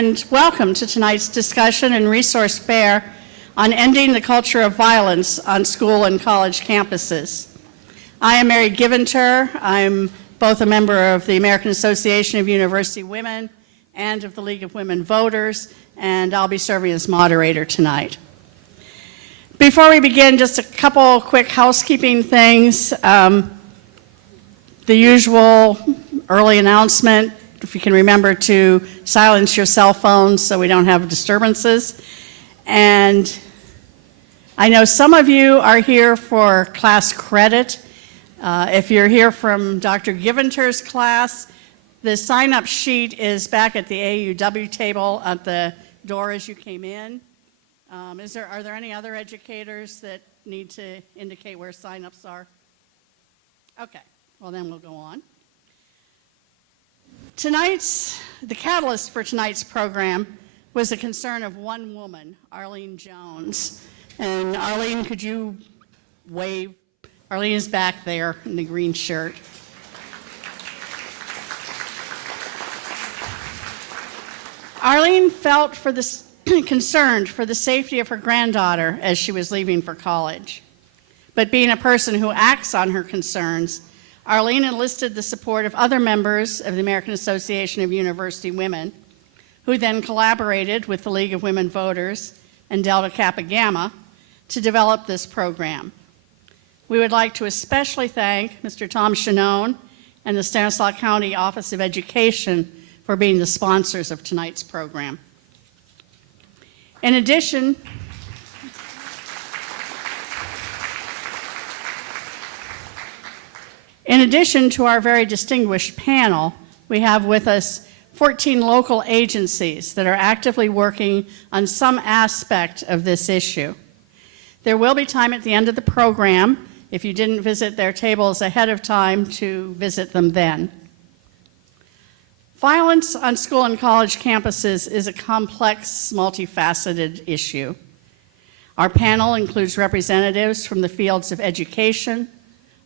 and welcome to tonight's discussion and resource fair on ending the culture of violence on school and college campuses. I am Mary Giventer. I'm both a member of the American Association of University Women and of the League of Women Voters, and I'll be serving as moderator tonight. Before we begin, just a couple quick housekeeping things. The usual early announcement, if you can remember to silence your cell phones so we don't have disturbances. And I know some of you are here for class credit. If you're here from Dr. Giventer's class, the sign-up sheet is back at the AAUW table at the door as you came in. Are there any other educators that need to indicate where sign-ups are? Okay, well then we'll go on. The catalyst for tonight's program was the concern of one woman, Arlene Jones. And Arlene, could you wave? Arlene is back there in the green shirt. Arlene felt concerned for the safety of her granddaughter as she was leaving for college. But being a person who acts on her concerns, Arlene enlisted the support of other members of the American Association of University Women, who then collaborated with the League of Women Voters and Delta Kappa Gamma to develop this program. We would like to especially thank Mr. Tom Shanone and the Stanislaus County Office of Education for being the sponsors of tonight's program. In addition to our very distinguished panel, we have with us 14 local agencies that are actively working on some aspect of this issue. There will be time at the end of the program, if you didn't visit their tables ahead of time, to visit them then. Violence on school and college campuses is a complex, multifaceted issue. Our panel includes representatives from the fields of education,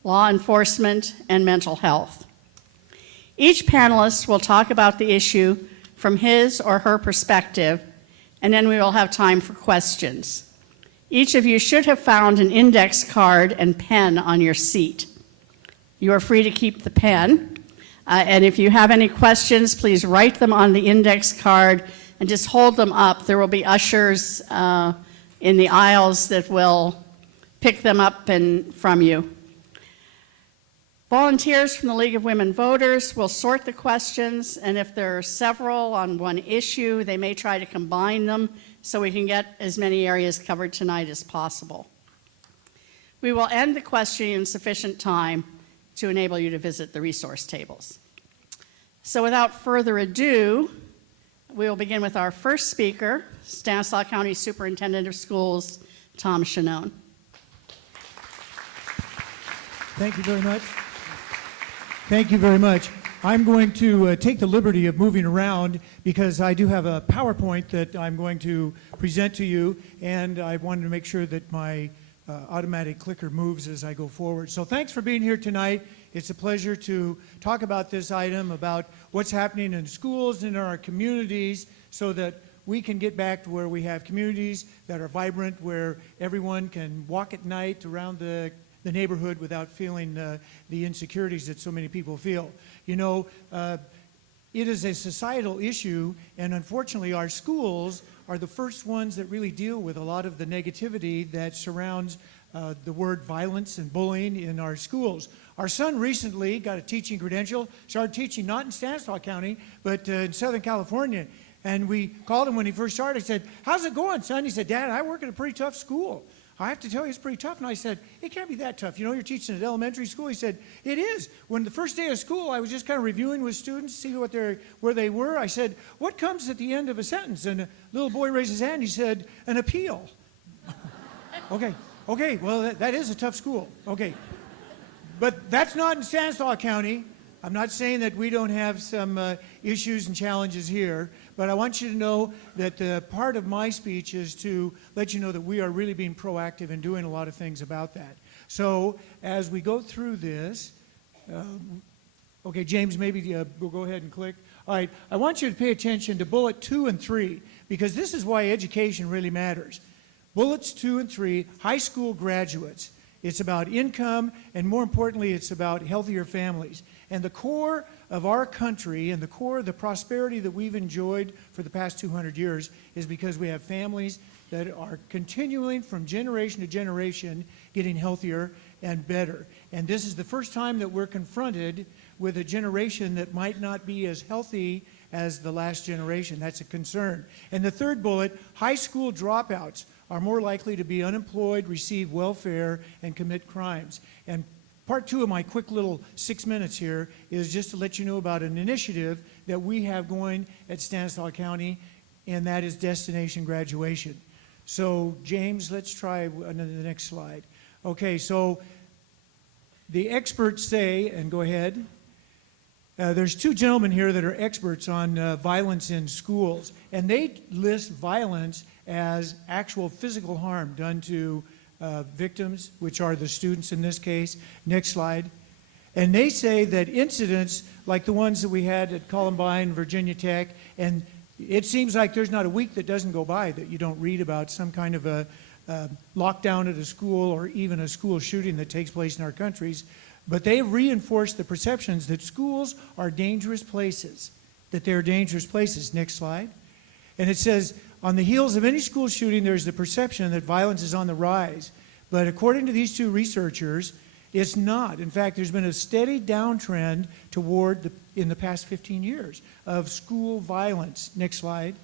law enforcement, and mental health. Each panelist will talk about the issue from his or her perspective, and then we will have time for questions. Each of you should have found an index card and pen on your seat. You are free to keep the pen. And if you have any questions, please write them on the index card and just hold them up. There will be ushers in the aisles that will pick them up from you. Volunteers from the League of Women Voters will sort the questions, and if there are several on one issue, they may try to combine them so we can get as many areas covered tonight as possible. We will end the questioning in sufficient time to enable you to visit the resource tables. So without further ado, we will begin with our first speaker, Stanislaus County Superintendent of Schools, Tom Shanone. Thank you very much. Thank you very much. I'm going to take the liberty of moving around because I do have a PowerPoint that I'm going to present to you, and I wanted to make sure that my automatic clicker moves as I go forward. So thanks for being here tonight. It's a pleasure to talk about this item, about what's happening in schools and in our communities so that we can get back to where we have communities that are vibrant, where everyone can walk at night around the neighborhood without feeling the insecurities that so many people feel. You know, it is a societal issue, and unfortunately our schools are the first ones that really deal with a lot of the negativity that surrounds the word violence and bullying in our schools. Our son recently got a teaching credential, started teaching not in Stanislaus County, but in Southern California. And we called him when he first started. I said, "How's it going, son?" He said, "Dad, I work at a pretty tough school. I have to tell you, it's pretty tough." And I said, "It can't be that tough. You know, you're teaching at elementary school." He said, "It is. When the first day of school, I was just kind of reviewing with students, see where they were. I said, 'What comes at the end of a sentence?' And a little boy raised his hand. He said, 'An appeal.'" Okay, well, that is a tough school. Okay. But that's not in Stanislaus County. I'm not saying that we don't have some issues and challenges here, but I want you to know that part of my speech is to let you know that we are really being proactive and doing a lot of things about that. So as we go through this, okay, James, maybe we'll go ahead and click. All right, I want you to pay attention to bullet 2 and 3, because this is why education really matters. Bullets 2 and 3, high school graduates. It's about income, and more importantly, it's about healthier families. And the core of our country and the core of the prosperity that we've enjoyed for the past 200 years is because we have families that are continuing from generation to generation getting healthier and better. And this is the first time that we're confronted with a generation that might not be as healthy as the last generation. That's a concern. And the third bullet, high school dropouts are more likely to be unemployed, receive welfare, and commit crimes. And part 2 of my quick little 6 minutes here is just to let you know about an initiative that we have going at Stanislaus County, and that is destination graduation. So, James, let's try the next slide. Okay, so the experts say, and go ahead, there's 2 gentlemen here that are experts on violence in schools, and they list violence as actual physical harm done to victims, which are the students in this case. Next slide. And they say that incidents like the ones that we had at Columbine, Virginia Tech, and it seems like there's not a week that doesn't go by that you don't read about some kind of a lockdown at a school or even a school shooting that takes place in our countries. But they reinforce the perceptions that schools are dangerous places, that they're dangerous places. Next slide. And it says, on the heels of any school shooting, there's the perception that violence is on the rise. But according to these 2 researchers, it's not. In fact, there's been a steady downtrend toward, in the past 15 years, of school violence. Next slide.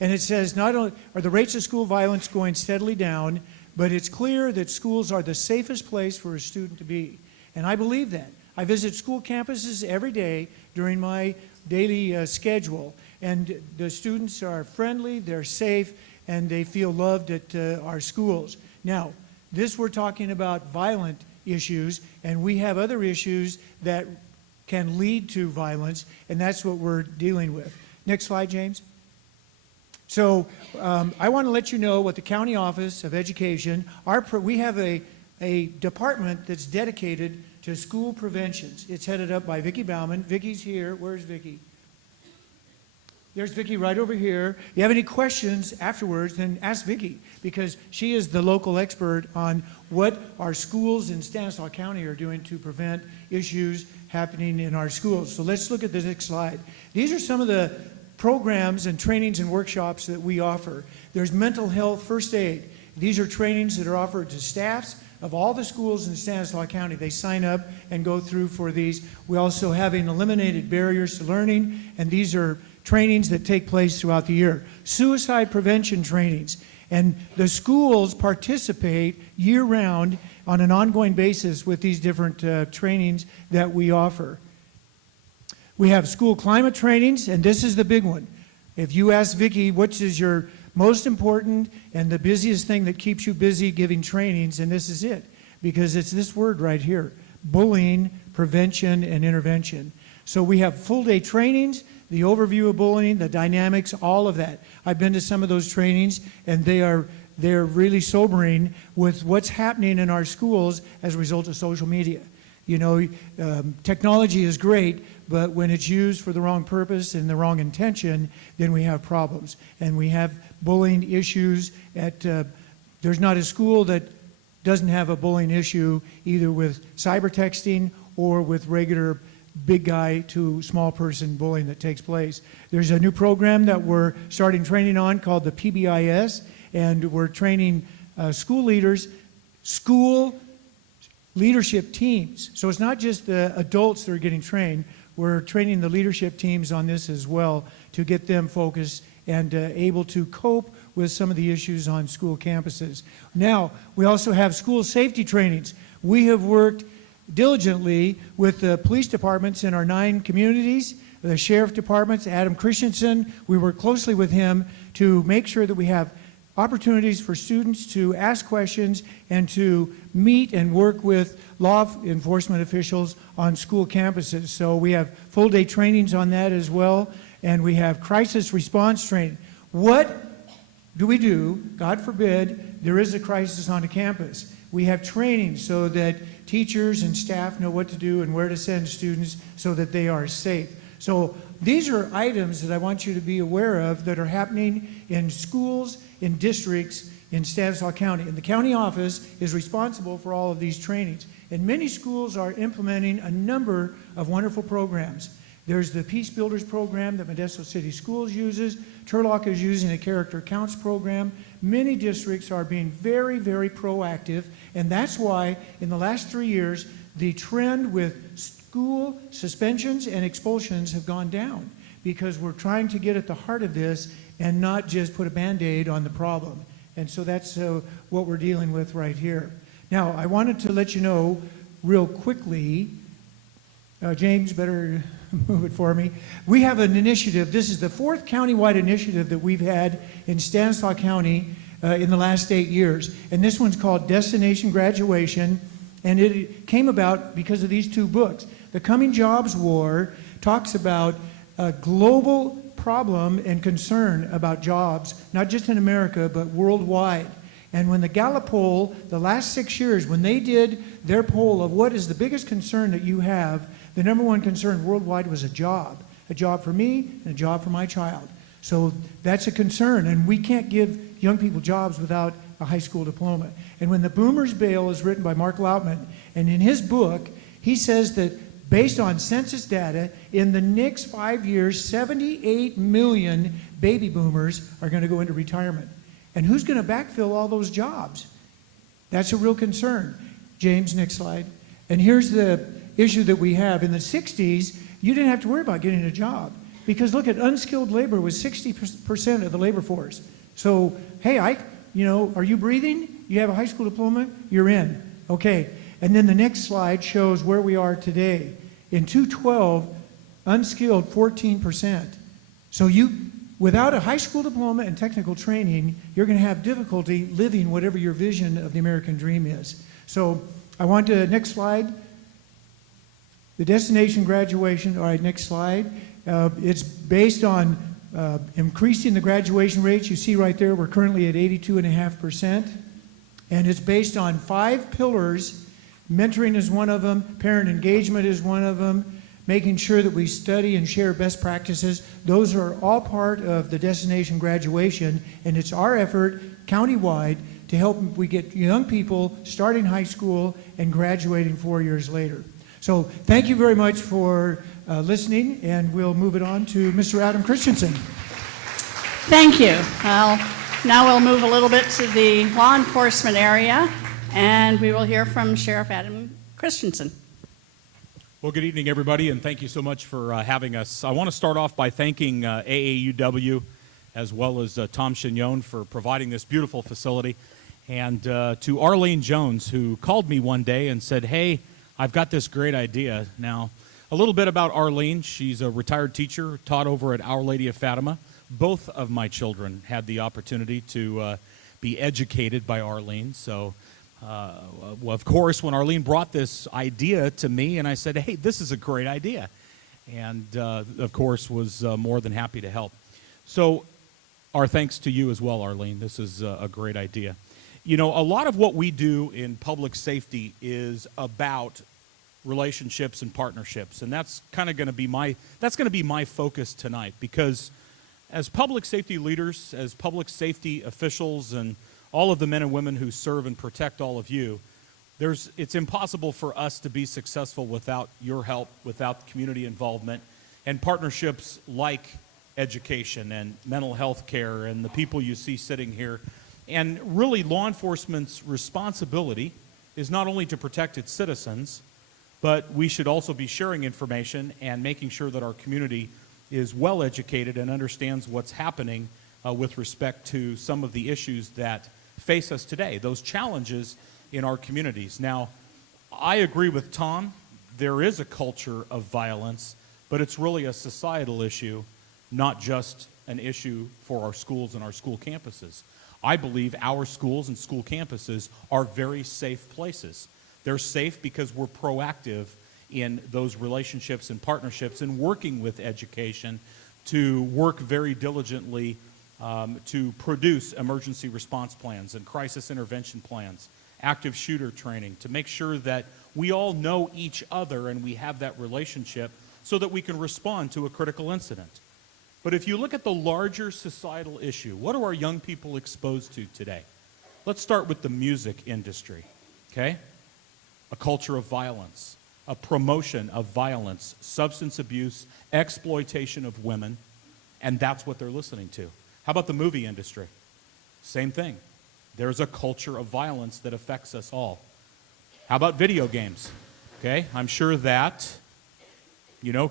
And it says, not only are the rates of school violence going steadily down, but it's clear that schools are the safest place for a student to be. And I believe that. I visit school campuses every day during my daily schedule. And the students are friendly, they're safe, and they feel loved at our schools. Now, this we're talking about violent issues, and we have other issues that can lead to violence, and that's what we're dealing with. Next slide, James. So I want to let you know what the County Office of Education, we have a department that's dedicated to school preventions. It's headed up by Vicki Bauman. Vicki's here. Where's Vicki? There's Vicki right over here. If you have any questions afterwards, then ask Vicki, because she is the local expert on what our schools in Stanislaus County are doing to prevent issues happening in our schools. So let's look at the next slide. These are some of the programs and trainings and workshops that we offer. There's mental health first aid. These are trainings that are offered to staffs of all the schools in Stanislaus County. They sign up and go through for these. We also have eliminated barriers to learning, and these are trainings that take place throughout the year. Suicide prevention trainings. And the schools participate year-round on an ongoing basis with these different trainings that we offer. We have school climate trainings, and this is the big one. If you ask Vicki, what is your most important and the busiest thing that keeps you busy giving trainings, and this is it, because it's this word right here, bullying, prevention, and intervention. So we have full-day trainings, the overview of bullying, the dynamics, all of that. I've been to some of those trainings, and they're really sobering with what's happening in our schools as a result of social media. You know, technology is great, but when it's used for the wrong purpose and the wrong intention, then we have problems. And we have bullying issues at, there's not a school that doesn't have a bullying issue, either with cyber texting or with regular big guy to small person bullying that takes place. There's a new program that we're starting training on called the PBIS, and we're training school leaders, school leadership teams. So it's not just the adults that are getting trained, we're training the leadership teams on this as well to get them focused and able to cope with some of the issues on school campuses. Now, we also have school safety trainings. We have worked diligently with the police departments in our 9 communities, the sheriff departments. Adam Christensen, we work closely with him to make sure that we have opportunities for students to ask questions and to meet and work with law enforcement officials on school campuses. So we have full-day trainings on that as well, and we have crisis response training. What do we do, God forbid, there is a crisis on a campus? We have training so that teachers and staff know what to do and where to send students so that they are safe. So these are items that I want you to be aware of that are happening in schools, in districts, in Stanislaus County. And the county office is responsible for all of these trainings. And many schools are implementing a number of wonderful programs. There's the Peace Builders program that Modesto City Schools uses. Turlock is using a Character Counts program. Many districts are being very, very proactive, and that's why in the last 3 years, the trend with school suspensions and expulsions have gone down, because we're trying to get at the heart of this and not just put a Band-Aid on the problem. And so that's what we're dealing with right here. Now, I wanted to let you know real quickly, James, better move it for me. We have an initiative. This is the 4th countywide initiative that we've had in Stanislaus County in the last 8 years. And this one's called Destination Graduation. And it came about because of these 2 books. The Coming Jobs War talks about a global problem and concern about jobs, not just in America, but worldwide. And when the Gallup poll, the last 6 years, when they did their poll of what is the biggest concern that you have, the number 1 concern worldwide was a job for me and a job for my child. So that's a concern, and we can't give young people jobs without a high school diploma. And when the Boomers Bail is written by Mark Lautman, and in his book, he says that based on census data, in the next 5 years, 78 million baby boomers are going to go into retirement. And who's going to backfill all those jobs? That's a real concern. James, next slide. And here's the issue that we have. In the 60s, you didn't have to worry about getting a job, because look at unskilled labor was 60% of the labor force. So, hey, are you breathing? You have a high school diploma? You're in. Okay. And then the next slide shows where we are today. In 2012, unskilled 14%. So without a high school diploma and technical training, you're going to have difficulty living whatever your vision of the American dream is. So I want to, next slide. The destination graduation, all right, next slide. It's based on increasing the graduation rates. You see right there, we're currently at 82.5%. And it's based on 5 pillars. Mentoring is one of them. Parent engagement is one of them. Making sure that we study and share best practices. Those are all part of the destination graduation. And it's our effort countywide to help we get young people starting high school and graduating 4 years later. So thank you very much for listening, and we'll move it on to Mr. Adam Christensen. Thank you. Well, now we'll move a little bit to the law enforcement area, and we will hear from Sheriff Adam Christensen. Well, good evening, everybody, and thank you so much for having us. I want to start off by thanking AAUW as well as Tom Chignon for providing this beautiful facility, and to Arlene Jones, who called me one day and said, hey, I've got this great idea. Now, a little bit about Arlene. She's a retired teacher, taught over at Our Lady of Fatima. Both of my children had the opportunity to be educated by Arlene. So, of course, when Arlene brought this idea to me, and I said, hey, this is a great idea. And, of course, was more than happy to help. So, our thanks to you as well, Arlene. This is a great idea. You know, a lot of what we do in public safety is about relationships and partnerships, and that's kind of going to be my focus tonight, because as public safety leaders, as public safety officials, and all of the men and women who serve and protect all of you, it's impossible for us to be successful without your help, without community involvement, and partnerships like education and mental health care and the people you see sitting here. And really, law enforcement's responsibility is not only to protect its citizens, but we should also be sharing information and making sure that our community is well educated and understands what's happening with respect to some of the issues that face us today, those challenges in our communities. Now, I agree with Tom. There is a culture of violence, but it's really a societal issue, not just an issue for our schools and our school campuses. I believe our schools and school campuses are very safe places. They're safe because we're proactive in those relationships and partnerships and working with education to work very diligently to produce emergency response plans and crisis intervention plans, active shooter training, to make sure that we all know each other and we have that relationship so that we can respond to a critical incident. But if you look at the larger societal issue, what are our young people exposed to today? Let's start with the music industry, okay? A culture of violence, a promotion of violence, substance abuse, exploitation of women, and that's what they're listening to. How about the movie industry? Same thing. There's a culture of violence that affects us all. How about video games? Okay, I'm sure that,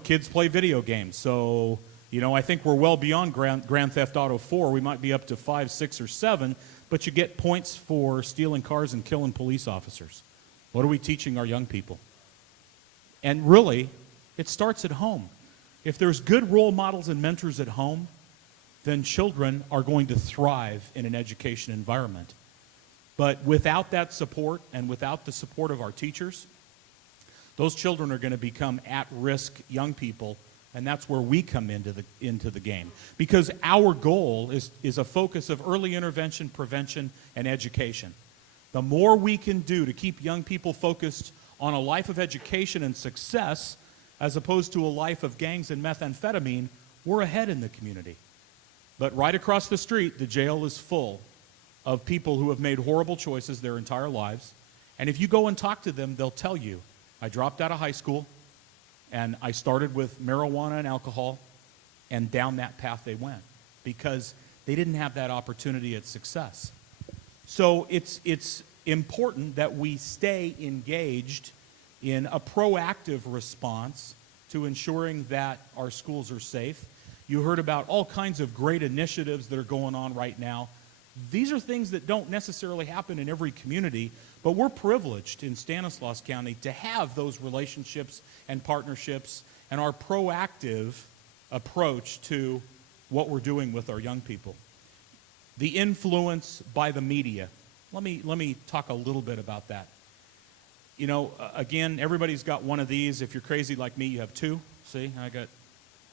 kids play video games. So, I think we're well beyond Grand Theft Auto 4. We might be up to 5, 6, or 7, but you get points for stealing cars and killing police officers. What are we teaching our young people? And really, it starts at home. If there's good role models and mentors at home, then children are going to thrive in an education environment. But without that support and without the support of our teachers, those children are going to become at-risk young people, and that's where we come into the game. Because our goal is a focus of early intervention, prevention, and education. The more we can do to keep young people focused on a life of education and success, as opposed to a life of gangs and methamphetamine, we're ahead in the community. But right across the street, the jail is full of people who have made horrible choices their entire lives. And if you go and talk to them, they'll tell you, I dropped out of high school, and I started with marijuana and alcohol, and down that path they went because they didn't have that opportunity at success. So it's important that we stay engaged in a proactive response to ensuring that our schools are safe. You heard about all kinds of great initiatives that are going on right now. These are things that don't necessarily happen in every community, but we're privileged in Stanislaus County to have those relationships and partnerships and our proactive approach to what we're doing with our young people. The influence by the media. Let me talk a little bit about that. Again, everybody's got one of these. If you're crazy like me, you have two. See, I got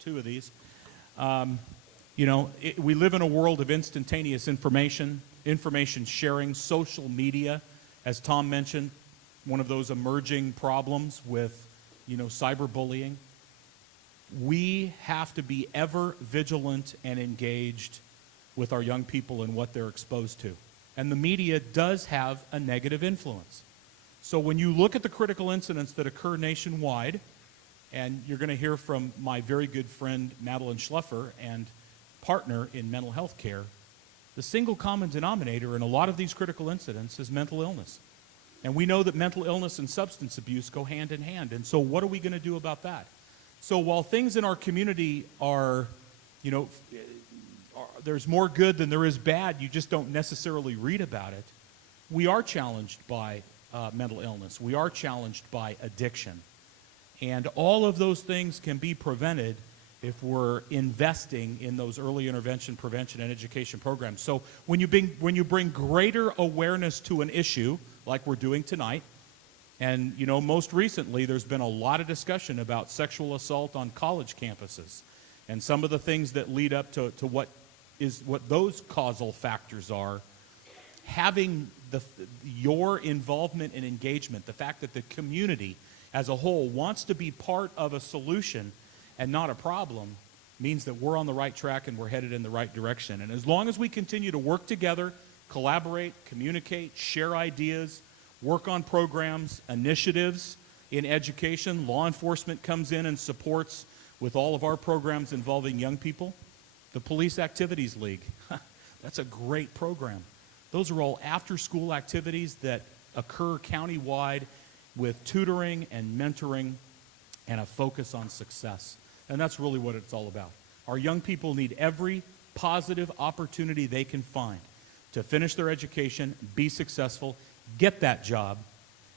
two of these. We live in a world of instantaneous information sharing, social media, as Tom mentioned, one of those emerging problems with, cyberbullying. We have to be ever vigilant and engaged with our young people and what they're exposed to. And the media does have a negative influence. So when you look at the critical incidents that occur nationwide, and you're going to hear from my very good friend Madeline Schleffer and partner in mental health care, the single common denominator in a lot of these critical incidents is mental illness. And we know that mental illness and substance abuse go hand in hand. And so what are we going to do about that? So while things in our community are, there's more good than there is bad, you just don't necessarily read about it, we are challenged by mental illness. We are challenged by addiction. And all of those things can be prevented if we're investing in those early intervention, prevention, and education programs. So when you bring greater awareness to an issue, like we're doing tonight, and most recently there's been a lot of discussion about sexual assault on college campuses, and some of the things that lead up to what those causal factors are. Having your involvement and engagement, the fact that the community as a whole wants to be part of a solution and not a problem, means that we're on the right track and we're headed in the right direction. And as long as we continue to work together, collaborate, communicate, share ideas, work on programs, initiatives in education, law enforcement comes in and supports with all of our programs involving young people. The Police Activities League, that's a great program. Those are all after-school activities that occur countywide with tutoring and mentoring and a focus on success. And that's really what it's all about. Our young people need every positive opportunity they can find to finish their education, be successful, get that job,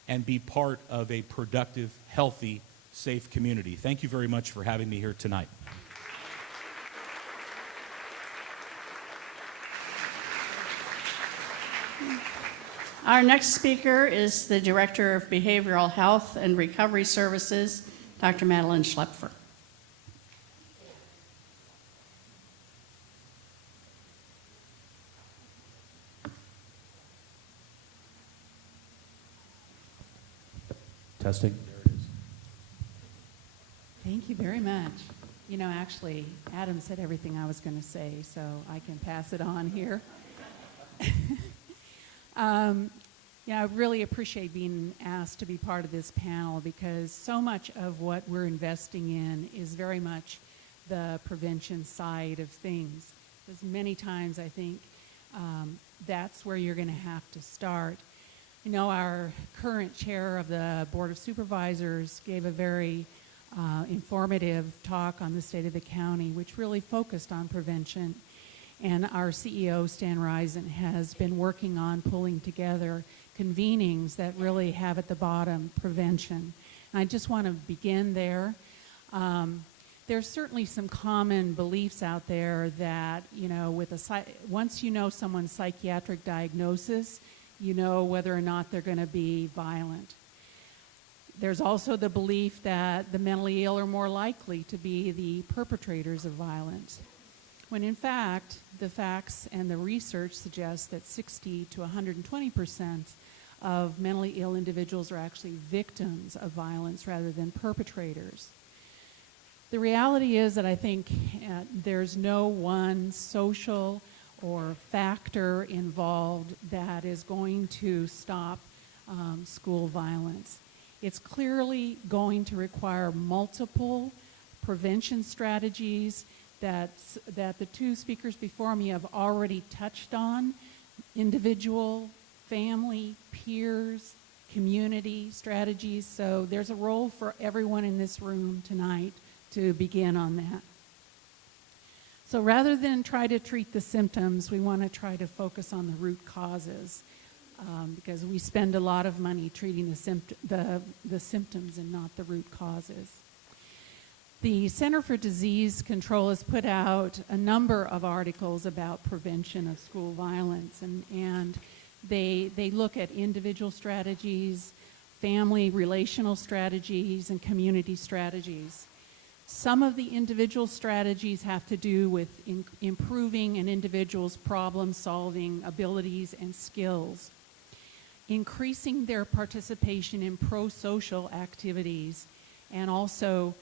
and be part of a productive, healthy, safe community. Thank you very much for having me here tonight. Our next speaker is the Director of Behavioral Health and Recovery Services, Dr. Madeline Schleffer. Testing. There it is. Thank you very much. You know, actually, Adam said everything I was going to say, so I can pass it on here. I really appreciate being asked to be part of this panel because so much of what we're investing in is very much the prevention side of things. Because many times I think that's where you're going to have to start. You know, our current chair of the Board of Supervisors gave a very informative talk on the state of the county, which really focused on prevention. And our CEO, Stan Risen, has been working on pulling together convenings that really have at the bottom prevention. And I just want to begin there. There's certainly some common beliefs out there that, you know, once you know someone's psychiatric diagnosis, you know whether or not they're going to be violent. There's also the belief that the mentally ill are more likely to be the perpetrators of violence, when in fact, the facts and the research suggest that 60 to 120% of mentally ill individuals are actually victims of violence rather than perpetrators. The reality is that I think there's no one social or factor involved that is going to stop school violence. It's clearly going to require multiple prevention strategies that the two speakers before me have already touched on: individual, family, peers, community strategies. So there's a role for everyone in this room tonight to begin on that. So rather than try to treat the symptoms, we want to try to focus on the root causes because we spend a lot of money treating the symptoms and not the root causes. The Center for Disease Control has put out a number of articles about prevention of school violence, and they look at individual strategies, family relational strategies, and community strategies. Some of the individual strategies have to do with improving an individual's problem-solving abilities and skills, increasing their participation in pro-social activities, and also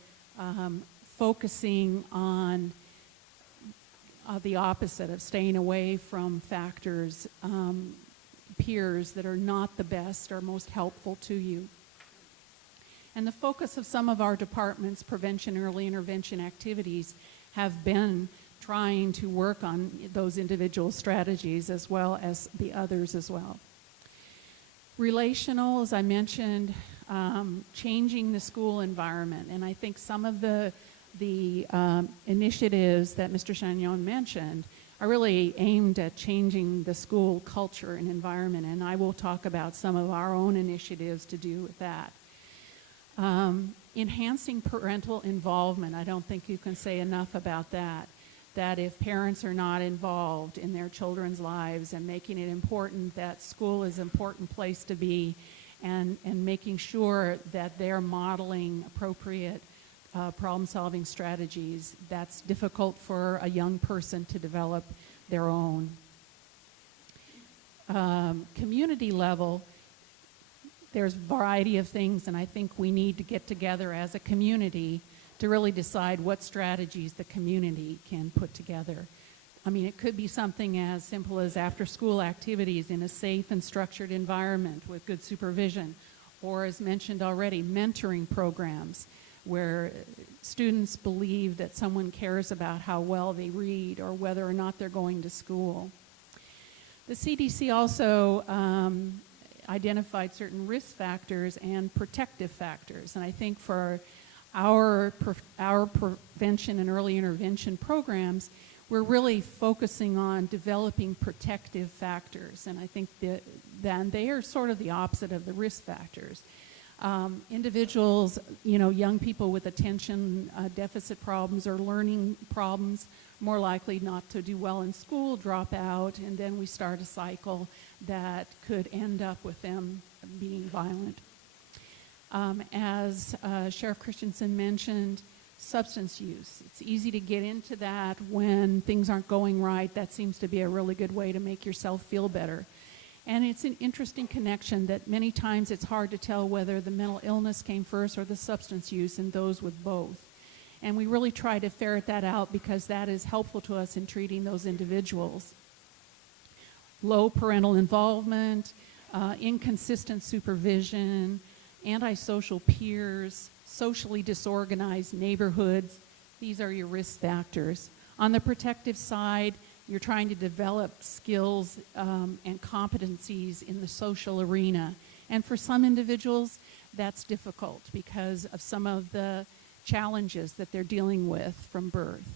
focusing on the opposite of staying away from factors, peers that are not the best or most helpful to you. And the focus of some of our department's prevention early intervention activities have been trying to work on those individual strategies as well as the others as well. Relational, as I mentioned, changing the school environment. And I think some of the initiatives that Mr. Chagnon mentioned are really aimed at changing the school culture and environment. And I will talk about some of our own initiatives to do with that. Enhancing parental involvement. I don't think you can say enough about that. That if parents are not involved in their children's lives and making it important that school is an important place to be and making sure that they're modeling appropriate problem-solving strategies, that's difficult for a young person to develop their own. Community level, there's a variety of things, and I think we need to get together as a community to really decide what strategies the community can put together. I mean, it could be something as simple as after-school activities in a safe and structured environment with good supervision, or as mentioned already, mentoring programs where students believe that someone cares about how well they read or whether or not they're going to school. The CDC also identified certain risk factors and protective factors, and I think for our prevention and early intervention programs, we're really focusing on developing protective factors, and I think that they are sort of the opposite of the risk factors. Individuals, young people with attention deficit problems or learning problems, more likely not to do well in school, drop out, and then we start a cycle that could end up with them being violent. As Sheriff Christensen mentioned, substance use. It's easy to get into that when things aren't going right. That seems to be a really good way to make yourself feel better. And it's an interesting connection that many times it's hard to tell whether the mental illness came first or the substance use, and those with both. And we really try to ferret that out because that is helpful to us in treating those individuals. Low parental involvement, inconsistent supervision, antisocial peers, socially disorganized neighborhoods. These are your risk factors. On the protective side, you're trying to develop skills and competencies in the social arena. And for some individuals, that's difficult because of some of the challenges that they're dealing with from birth.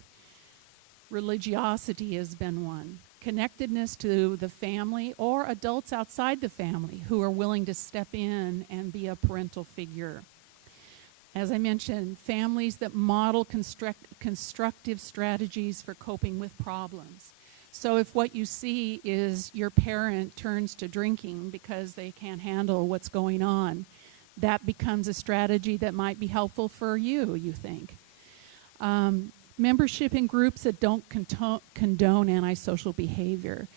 Religiosity has been one. Connectedness to the family or adults outside the family who are willing to step in and be a parental figure. As I mentioned, families that model constructive strategies for coping with problems. So if what you see is your parent turns to drinking because they can't handle what's going on, that becomes a strategy that might be helpful for you, you think. Membership in groups that don't condone antisocial behavior.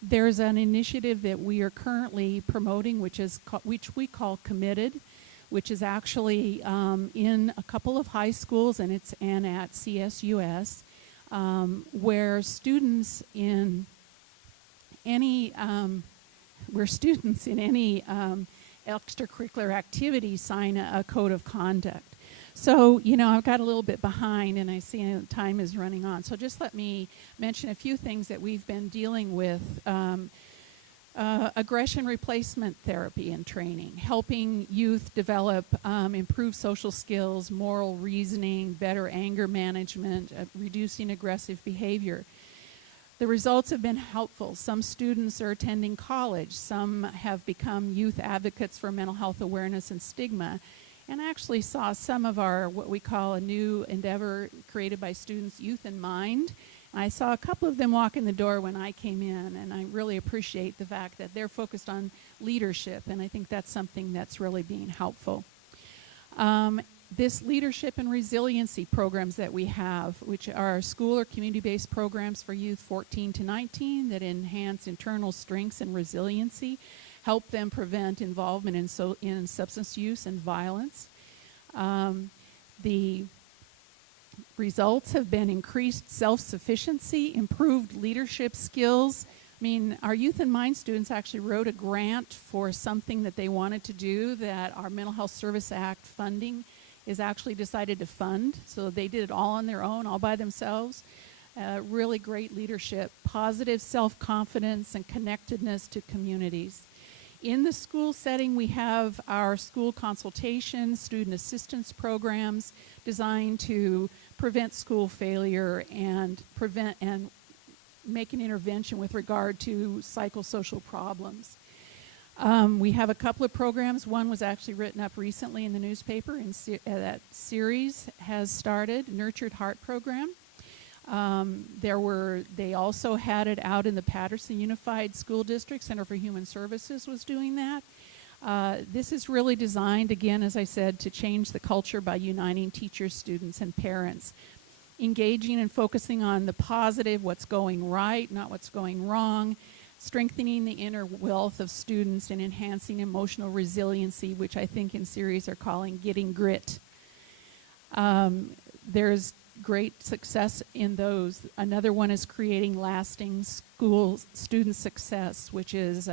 There's an initiative that we are currently promoting, which we call Committed, which is actually in a couple of high schools and at CSUS, where students in any extracurricular activity sign a code of conduct. So, I've got a little bit behind, and I see time is running on. So just let me mention a few things that we've been dealing with. Aggression replacement therapy and training, helping youth develop improved social skills, moral reasoning, better anger management, reducing aggressive behavior. The results have been helpful. Some students are attending college. Some have become youth advocates for mental health awareness and stigma. And I actually saw some of our, what we call a new endeavor created by students, Youth in Mind. I saw a couple of them walk in the door when I came in, and I really appreciate the fact that they're focused on leadership, and I think that's something that's really being helpful. This leadership and resiliency programs that we have, which are school or community-based programs for youth 14 to 19 that enhance internal strengths and resiliency, help them prevent involvement in substance use and violence. The results have been increased self-sufficiency, improved leadership skills. I mean, our Youth in Mind students actually wrote a grant for something that they wanted to do that our Mental Health Service Act funding is actually decided to fund. So they did it all on their own, all by themselves. Really great leadership, positive self-confidence, and connectedness to communities. In the school setting, we have our school consultations, student assistance programs designed to prevent school failure and make an intervention with regard to psychosocial problems. We have a couple of programs. One was actually written up recently in the newspaper, and that series has started, Nurtured Heart Program. They also had it out in the Patterson Unified School District. Center for Human Services was doing that. This is really designed, again, as I said, to change the culture by uniting teachers, students, and parents. Engaging and focusing on the positive, what's going right, not what's going wrong. Strengthening the inner wealth of students and enhancing emotional resiliency, which I think in series are calling Getting Grit. There's great success in those. Another one is creating lasting school student success, which is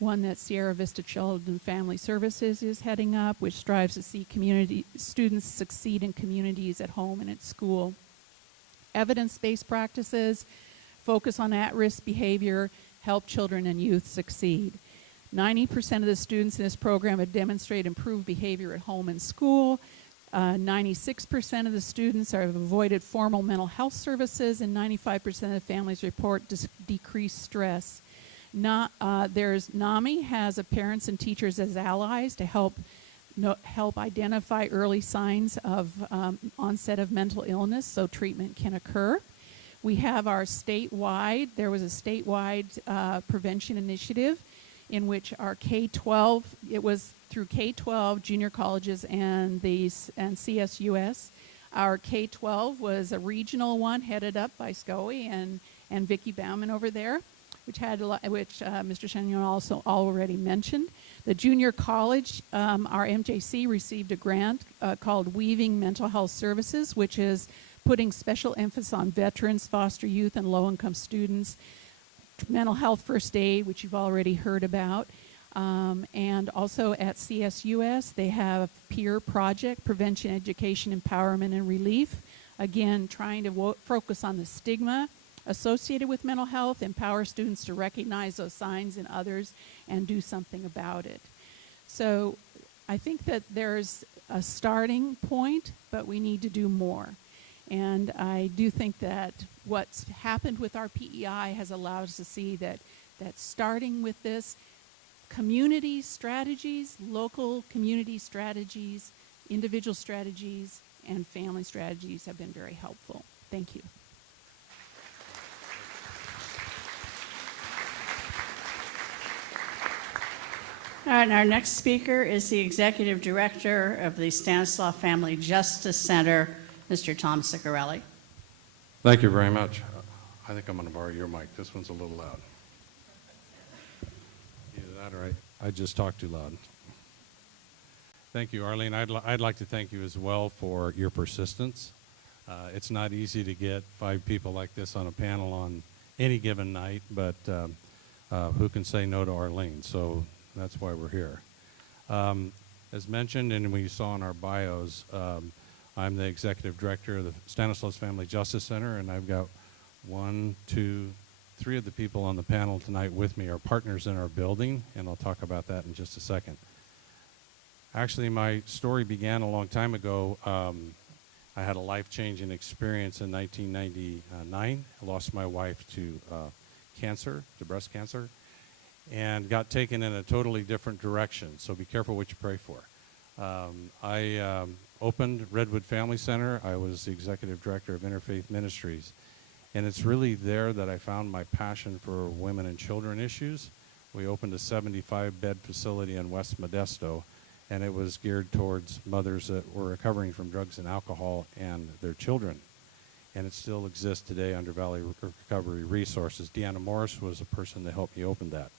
one that Sierra Vista Children and Family Services is heading up, which strives to see students succeed in communities at home and at school. Evidence-based practices, focus on at-risk behavior, help children and youth succeed. 90% of the students in this program have demonstrated improved behavior at home and school. 96% of the students have avoided formal mental health services, and 95% of the families report decreased stress. NAMI has parents and teachers as allies to help identify early signs of onset of mental illness so treatment can occur. We have our there was a statewide prevention initiative in which our K-12, it was through K-12, junior colleges, and CSUS. Our K-12 was a regional one headed up by Scoey and Vicki Bauman over there. which Mr. Chagnon also already mentioned. The junior college, our MJC received a grant called Weaving Mental Health Services, which is putting special emphasis on veterans, foster youth, and low-income students. Mental health first aid, which you've already heard about. And also at CSUS, they have Peer Project, Prevention, Education, Empowerment, and Relief. Again, trying to focus on the stigma associated with mental health, empower students to recognize those signs in others, and do something about it. So I think that there's a starting point, but we need to do more. And I do think that what's happened with our PEI has allowed us to see that starting with this, community strategies, local community strategies, individual strategies, and family strategies have been very helpful. Thank you. All right, and our next speaker is the Executive Director of the Stanislaus Family Justice Center, Mr. Tom Ciccarelli. Thank you very much. I think I'm going to borrow your mic. This one's a little loud. Either that or I just talked too loud. Thank you, Arlene. I'd like to thank you as well for your persistence. It's not easy to get 5 people like this on a panel on any given night, but who can say no to Arlene? So that's why we're here. As mentioned, and we saw in our bios, I'm the Executive Director of the Stanislaus Family Justice Center, and I've got 1, 2, 3 of the people on the panel tonight with me are partners in our building, and I'll talk about that in just a second. Actually, my story began a long time ago. I had a life-changing experience in 1999. I lost my wife to cancer, to breast cancer, and got taken in a totally different direction, so be careful what you pray for. I opened Redwood Family Center. I was the Executive Director of Interfaith Ministries, and it's really there that I found my passion for women and children issues. We opened a 75-bed facility in West Modesto, and it was geared towards mothers that were recovering from drugs and alcohol and their children. And it still exists today under Valley Recovery Resources. Deanna Morris was the person that helped me open that.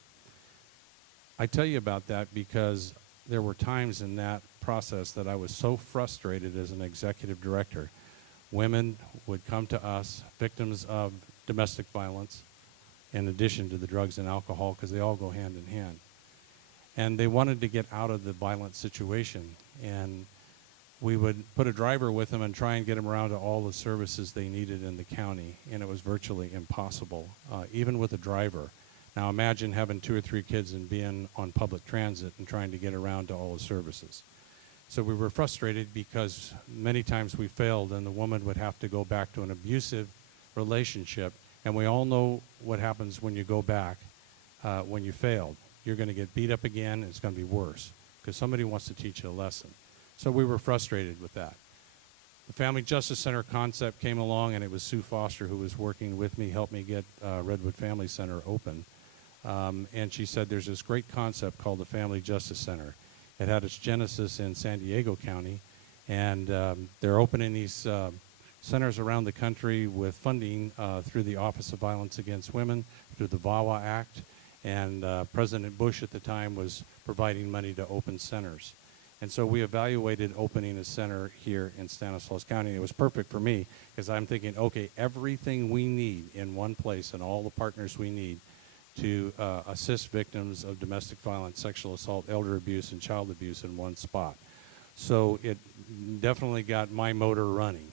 I tell you about that because there were times in that process that I was so frustrated as an executive director. Women would come to us, victims of domestic violence, in addition to the drugs and alcohol, because they all go hand in hand. And they wanted to get out of the violent situation. And we would put a driver with them and try and get them around to all the services they needed in the county. And it was virtually impossible, even with a driver. Now imagine having 2 or 3 kids and being on public transit and trying to get around to all the services. So we were frustrated because many times we failed and the woman would have to go back to an abusive relationship. And we all know what happens when you go back when you failed. You're going to get beat up again, and it's going to be worse because somebody wants to teach you a lesson. So we were frustrated with that. The Family Justice Center concept came along, and it was Sue Foster who was working with me, helped me get Redwood Family Center open. And she said there's this great concept called the Family Justice Center. It had its genesis in San Diego County, and they're opening these centers around the country with funding through the Office of Violence Against Women, through the VAWA Act, and President Bush at the time was providing money to open centers. And so we evaluated opening a center here in Stanislaus County. It was perfect for me because I'm thinking, okay, everything we need in one place and all the partners we need to assist victims of domestic violence, sexual assault, elder abuse, and child abuse in one spot. So it definitely got my motor running.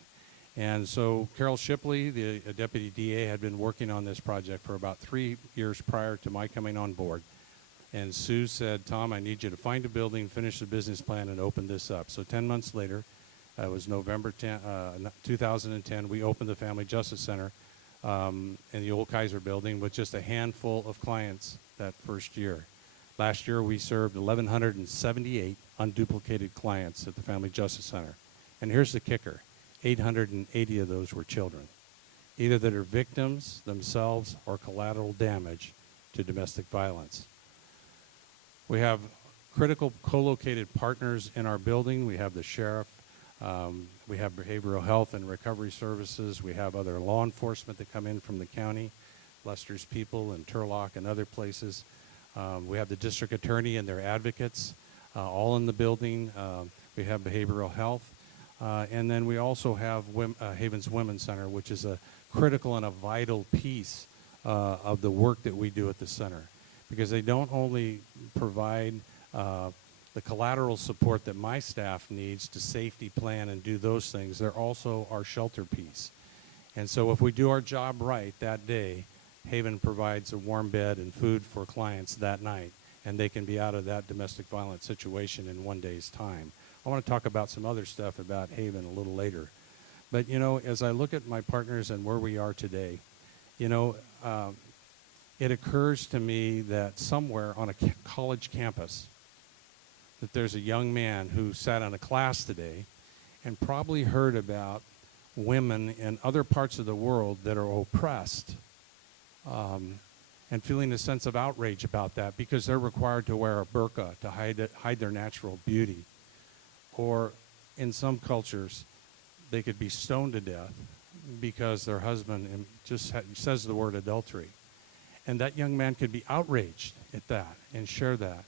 And so Carol Shipley, the deputy DA, had been working on this project for about 3 years prior to my coming on board. And Sue said, Tom, I need you to find a building, finish the business plan, and open this up. So 10 months later, it was November 2010, we opened the Family Justice Center in the old Kaiser building with just a handful of clients that first year. Last year, we served 1,178 unduplicated clients at the Family Justice Center. And here's the kicker. 880 of those were children, either that are victims themselves or collateral damage to domestic violence. We have critical co-located partners in our building. We have the sheriff. We have behavioral health and recovery services. We have other law enforcement that come in from the county, Lester's people in Turlock and other places. We have the district attorney and their advocates all in the building. We have behavioral health. And then we also have Havens Women's Center, which is a critical and a vital piece of the work that we do at the center. Because they don't only provide the collateral support that my staff needs to safety plan and do those things, they're also our shelter piece. And so if we do our job right that day, Haven provides a warm bed and food for clients that night, and they can be out of that domestic violence situation in one day's time. I want to talk about some other stuff about Haven a little later. But, you know, as I look at my partners and where we are today, you know, it occurs to me that somewhere on a college campus that there's a young man who sat in a class today and probably heard about women in other parts of the world that are oppressed, and feeling a sense of outrage about that because they're required to wear a burqa to hide their natural beauty. Or in some cultures, they could be stoned to death because their husband just says the word adultery. And that young man could be outraged at that and share that.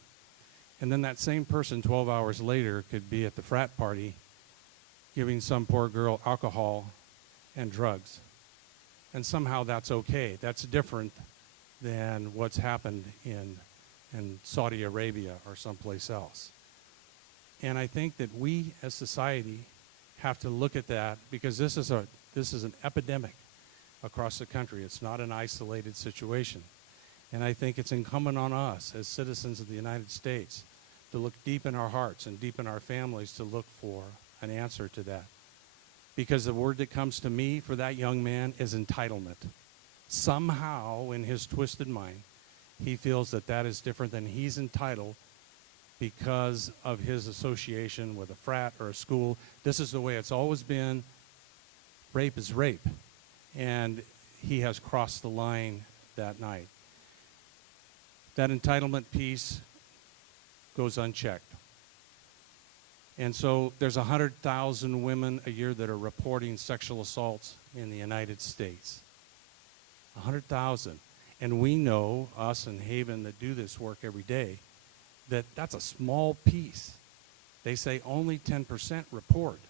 And then that same person 12 hours later could be at the frat party giving some poor girl alcohol and drugs. And somehow that's okay. That's different than what's happened in Saudi Arabia or someplace else. And I think that we as society have to look at that because this is an epidemic across the country. It's not an isolated situation. And I think it's incumbent on us as citizens of the United States to look deep in our hearts and deep in our families to look for an answer to that. Because the word that comes to me for that young man is entitlement. Somehow in his twisted mind, he feels that that is different than he's entitled because of his association with a frat or a school. This is the way it's always been. Rape is rape. And he has crossed the line that night. That entitlement piece goes unchecked. And so there's 100,000 women a year that are reporting sexual assaults in the United States. 100,000. And we know, us in Haven that do this work every day, that that's a small piece. They say only 10% report.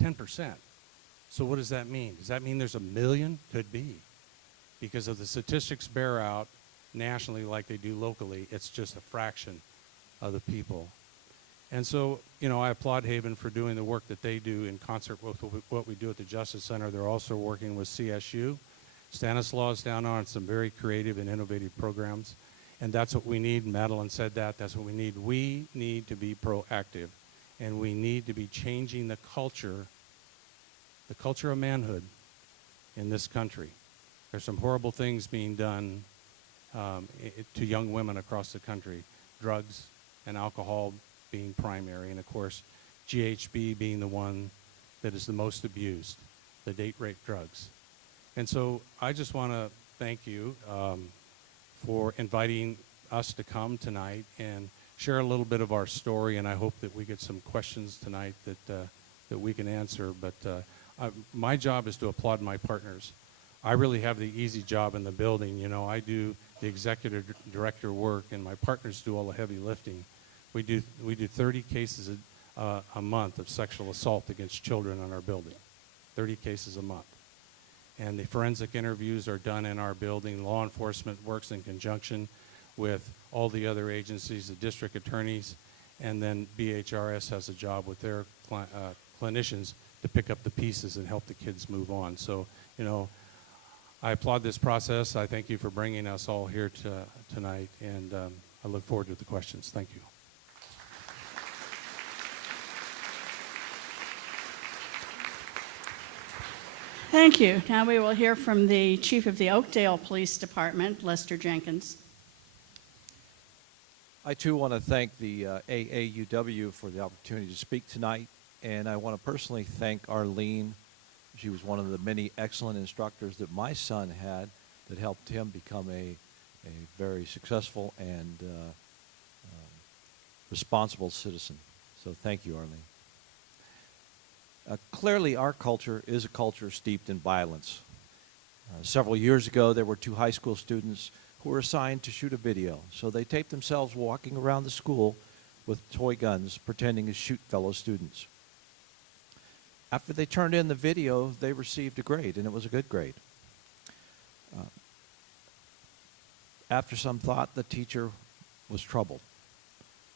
10%. So what does that mean? Does that mean there's 1 million? Could be. Because if the statistics bear out nationally like they do locally, it's just a fraction of the people. And so, you know, I applaud Haven for doing the work that they do in concert with what we do at the Justice Center. They're also working with CSU. Stanislaus down on some very creative and innovative programs. And that's what we need. Madeline said that. That's what we need. We need to be proactive. And we need to be changing the culture of manhood in this country. There's some horrible things being done to young women across the country. Drugs and alcohol being primary, and of course, GHB being the one that is the most abused, the date rape drugs. And so I just want to thank you for inviting us to come tonight and share a little bit of our story, and I hope that we get some questions tonight that we can answer. But my job is to applaud my partners. I really have the easy job in the building. You know, I do the executive director work, and my partners do all the heavy lifting. We do 30 cases a month of sexual assault against children in our building, 30 cases a month. And the forensic interviews are done in our building. Law enforcement works in conjunction with all the other agencies, the district attorneys, and then BHRS has a job with their clinicians to pick up the pieces and help the kids move on. So, you know, I applaud this process. I thank you for bringing us all here tonight, and I look forward to the questions. Thank you. Thank you. Now we will hear from the Chief of the Oakdale Police Department, Lester Jenkins. I too want to thank the AAUW for the opportunity to speak tonight, and I want to personally thank Arlene. She was one of the many excellent instructors that my son had that helped him become a very successful and responsible citizen. So thank you, Arlene. Clearly, our culture is a culture steeped in violence. Several years ago, there were 2 high school students who were assigned to shoot a video. So they taped themselves walking around the school with toy guns, pretending to shoot fellow students. After they turned in the video, they received a grade, and it was a good grade. After some thought, the teacher was troubled.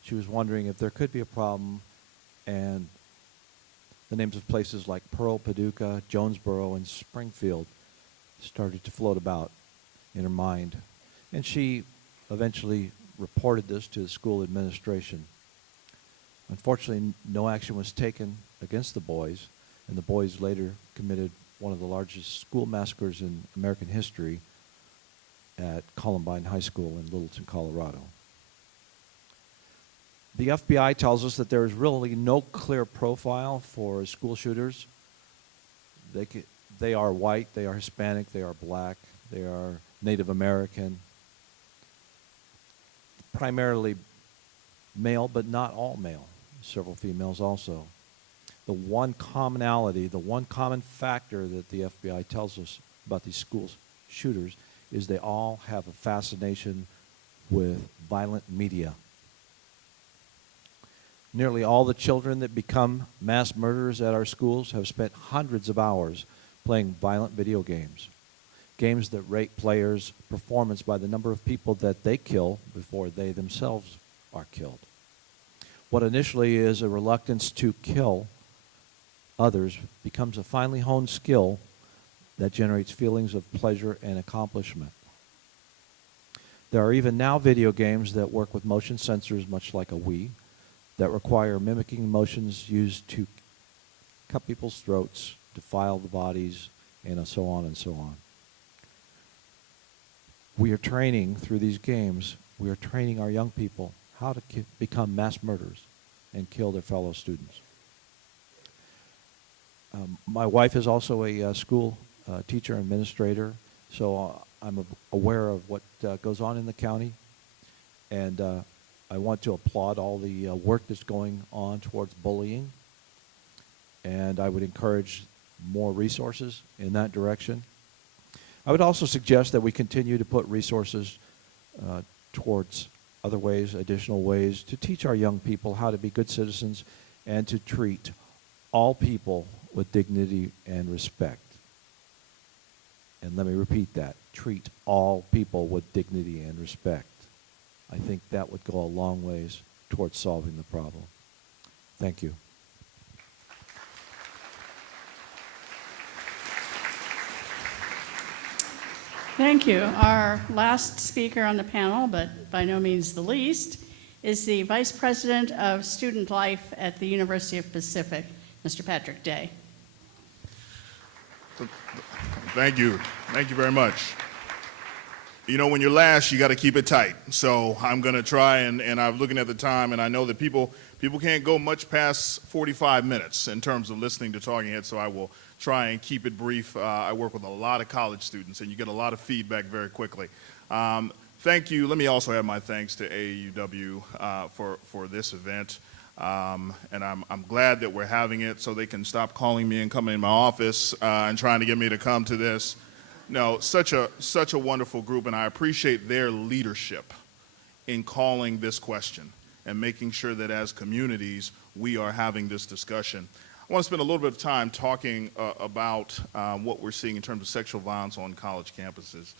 She was wondering if there could be a problem, and the names of places like Pearl, Paducah, Jonesboro, and Springfield started to float about in her mind. And she eventually reported this to the school administration. Unfortunately, no action was taken against the boys, and the boys later committed one of the largest school massacres in American history at Columbine High School in Littleton, Colorado. The FBI tells us that there is really no clear profile for school shooters. They are white, they are Hispanic, they are black, they are Native American, primarily male, but not all male, several females also. The one commonality, the one common factor that the FBI tells us about these school shooters is they all have a fascination with violent media. Nearly all the children that become mass murderers at our schools have spent hundreds of hours playing violent video games. Games that rate players' performance by the number of people that they kill before they themselves are killed. What initially is a reluctance to kill others becomes a finely honed skill that generates feelings of pleasure and accomplishment. There are even now video games that work with motion sensors, much like a Wii, that require mimicking motions used to cut people's throats, defile the bodies, and so on and so on. We are training through these games, we are training our young people how to become mass murderers and kill their fellow students. My wife is also a school teacher and administrator, so I'm aware of what goes on in the county, and I want to applaud all the work that's going on towards bullying, and I would encourage more resources in that direction. I would also suggest that we continue to put resources towards other ways, additional ways, to teach our young people how to be good citizens and to treat all people with dignity and respect. And let me repeat that, treat all people with dignity and respect. I think that would go a long ways towards solving the problem. Thank you. Thank you. Our last speaker on the panel, but by no means the least, is the Vice President of Student Life at the University of Pacific, Mr. Patrick Day. Thank you. Thank you very much. You know, when you're last, you got to keep it tight. So I'm going to try, and I'm looking at the time, and I know that people can't go much past 45 minutes in terms of listening to talking heads, so I will try and keep it brief. I work with a lot of college students, and you get a lot of feedback very quickly. Thank you. Let me also add my thanks to AAUW for this event. And I'm glad that we're having it so they can stop calling me and coming in my office and trying to get me to come to this. No, such a wonderful group, and I appreciate their leadership in calling this question and making sure that as communities we are having this discussion. I want to spend a little bit of time talking about what we're seeing in terms of sexual violence on college campuses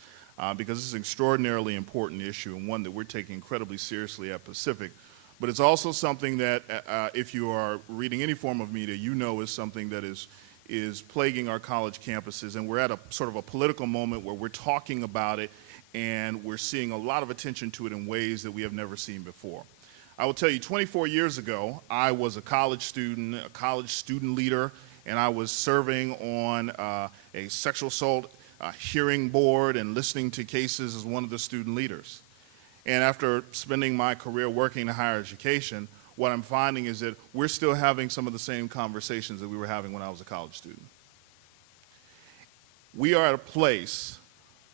because this is an extraordinarily important issue and one that we're taking incredibly seriously at Pacific. But it's also something that, if you are reading any form of media, you know is something that is plaguing our college campuses. And we're at a sort of a political moment where we're talking about it and we're seeing a lot of attention to it in ways that we have never seen before. I will tell you, 24 years ago, I was a college student leader, and I was serving on a sexual assault hearing board and listening to cases as one of the student leaders. And after spending my career working in higher education, what I'm finding is that we're still having some of the same conversations that we were having when I was a college student. We are at a place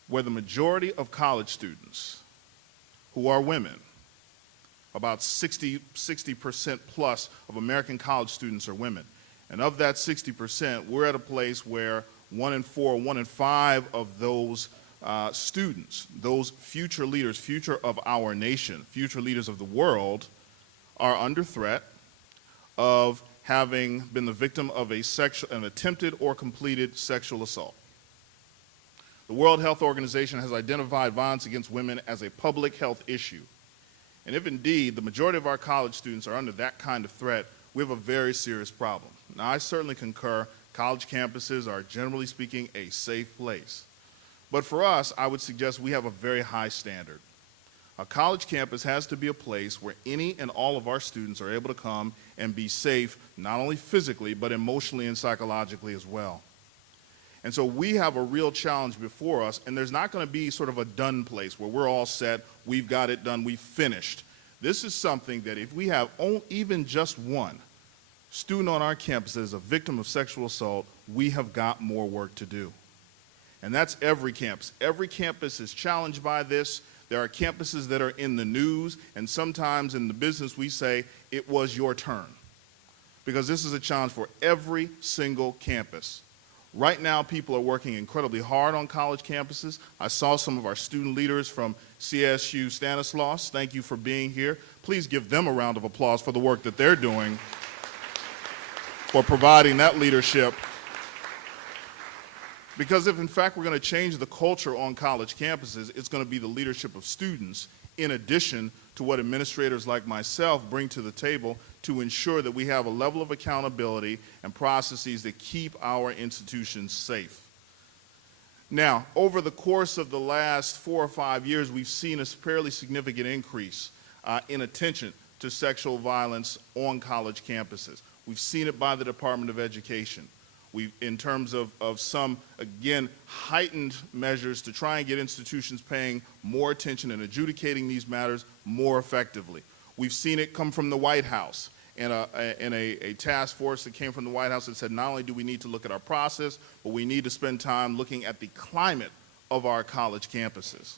where the majority of college students who are women, about 60% plus of American college students are women. And of that 60%, we're at a place where 1 in 4, 1 in 5 of those students, those future leaders, future of our nation, future leaders of the world, are under threat of having been the victim of an attempted or completed sexual assault. The World Health Organization has identified violence against women as a public health issue. And if indeed the majority of our college students are under that kind of threat, we have a very serious problem. Now, I certainly concur, college campuses are, generally speaking, a safe place. But for us, I would suggest we have a very high standard. A college campus has to be a place where any and all of our students are able to come and be safe, not only physically, but emotionally and psychologically as well. And so we have a real challenge before us, and there's not going to be sort of a done place where we're all set, we've got it done, we've finished. This is something that if we have even just one student on our campus that is a victim of sexual assault, we have got more work to do. And that's every campus. Every campus is challenged by this. There are campuses that are in the news, and sometimes in the business we say, it was your turn. Because this is a challenge for every single campus. Right now, people are working incredibly hard on college campuses. I saw some of our student leaders from CSU Stanislaus. Thank you for being here. Please give them a round of applause for the work that they're doing, for providing that leadership. Because if, in fact, we're going to change the culture on college campuses, it's going to be the leadership of students, in addition to what administrators like myself bring to the table to ensure that we have a level of accountability and processes that keep our institutions safe. Now, over the course of the last 4 or 5 years, we've seen a fairly significant increase in attention to sexual violence on college campuses. We've seen it by the Department of Education. In terms of some, again, heightened measures to try and get institutions paying more attention and adjudicating these matters more effectively. We've seen it come from the White House and a task force that came from the White House that said not only do we need to look at our process, but we need to spend time looking at the climate of our college campuses.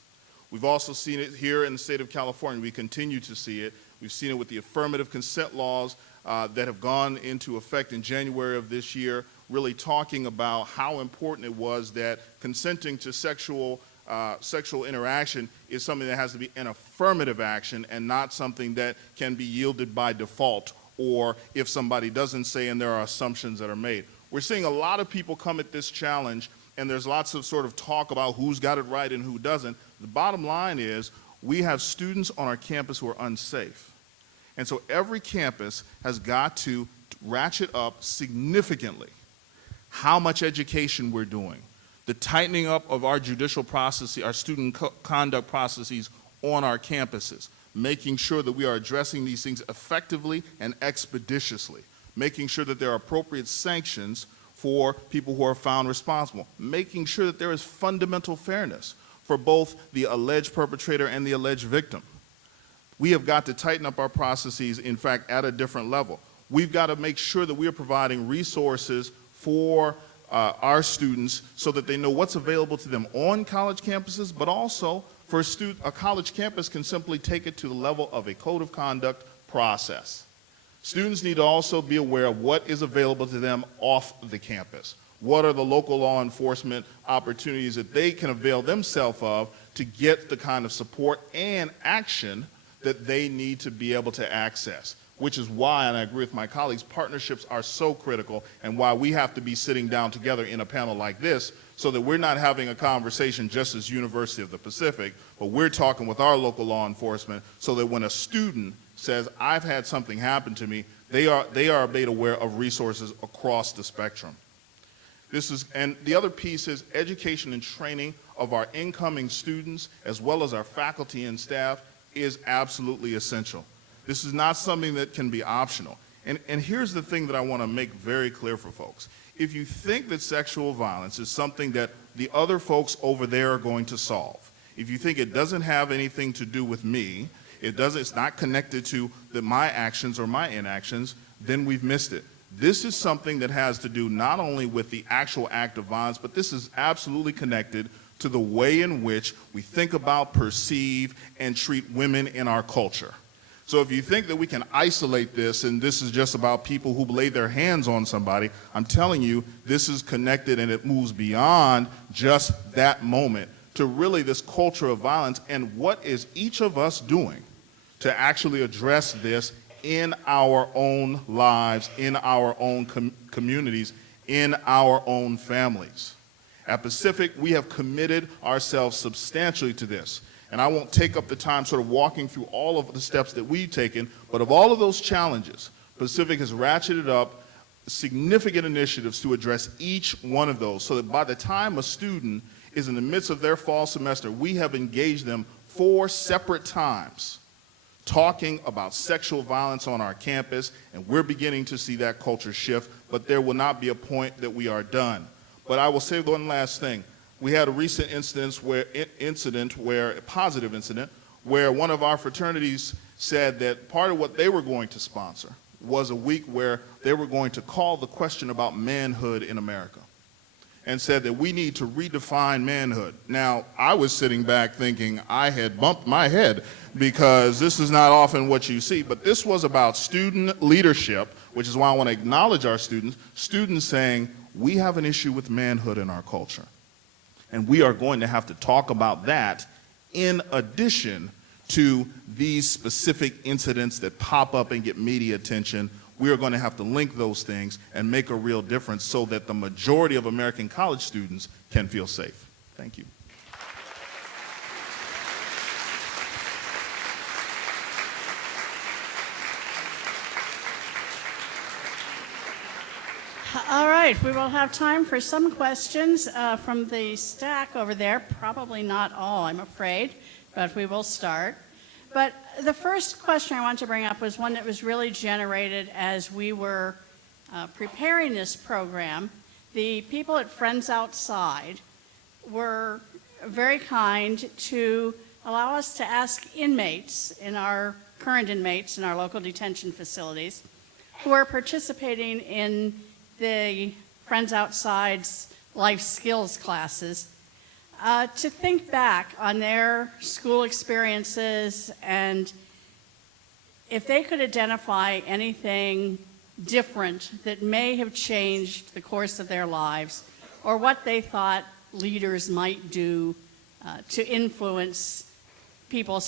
We've also seen it here in the state of California. We continue to see it. We've seen it with the affirmative consent laws that have gone into effect in January of this year, really talking about how important it was that consenting to sexual interaction is something that has to be an affirmative action and not something that can be yielded by default or if somebody doesn't say and there are assumptions that are made. We're seeing a lot of people come at this challenge, and there's lots of sort of talk about who's got it right and who doesn't. The bottom line is we have students on our campus who are unsafe. And so every campus has got to ratchet up significantly how much education we're doing, the tightening up of our judicial processes, our student conduct processes on our campuses, making sure that we are addressing these things effectively and expeditiously, making sure that there are appropriate sanctions for people who are found responsible, making sure that there is fundamental fairness for both the alleged perpetrator and the alleged victim. We have got to tighten up our processes, in fact, at a different level. We've got to make sure that we are providing resources for our students so that they know what's available to them on college campuses, but also for a college campus can simply take it to the level of a code of conduct process. Students need to also be aware of what is available to them off the campus. What are the local law enforcement opportunities that they can avail themselves of to get the kind of support and action that they need to be able to access? Which is why, and I agree with my colleagues, partnerships are so critical and why we have to be sitting down together in a panel like this so that we're not having a conversation just as University of the Pacific, but we're talking with our local law enforcement so that when a student says, I've had something happen to me, they are made aware of resources across the spectrum. And the other piece is education and training of our incoming students as well as our faculty and staff is absolutely essential. This is not something that can be optional. And here's the thing that I want to make very clear for folks. If you think that sexual violence is something that the other folks over there are going to solve, if you think it doesn't have anything to do with me, it's not connected to my actions or my inactions, then we've missed it. This is something that has to do not only with the actual act of violence, but this is absolutely connected to the way in which we think about, perceive, and treat women in our culture. So if you think that we can isolate this and this is just about people who lay their hands on somebody, I'm telling you, this is connected and it moves beyond just that moment to really this culture of violence. And what is each of us doing to actually address this in our own lives, in our own communities, in our own families? At Pacific, we have committed ourselves substantially to this. And I won't take up the time sort of walking through all of the steps that we've taken, but of all of those challenges, Pacific has ratcheted up significant initiatives to address each one of those, so that by the time a student is in the midst of their fall semester, we have engaged them 4 separate times talking about sexual violence on our campus, and we're beginning to see that culture shift, but there will not be a point that we are done. But I will say one last thing. We had a recent a positive incident, where one of our fraternities said that part of what they were going to sponsor was a week where they were going to call the question about manhood in America, and said that we need to redefine manhood. Now, I was sitting back thinking I had bumped my head, because this is not often what you see, but this was about student leadership, which is why I want to acknowledge our students saying, we have an issue with manhood in our culture. And we are going to have to talk about that in addition to these specific incidents that pop up and get media attention. We are going to have to link those things and make a real difference so that the majority of American college students can feel safe. Thank you. All right, we will have time for some questions from the stack over there. Probably not all, I'm afraid, but we will start. But the first question I want to bring up was one that was really generated as we were preparing this program. The people at Friends Outside were very kind to allow us to ask inmates, current inmates in our local detention facilities, who are participating in the Friends Outside's life skills classes, to think back on their school experiences, and if they could identify anything different that may have changed the course of their lives, or what they thought leaders might do to influence people,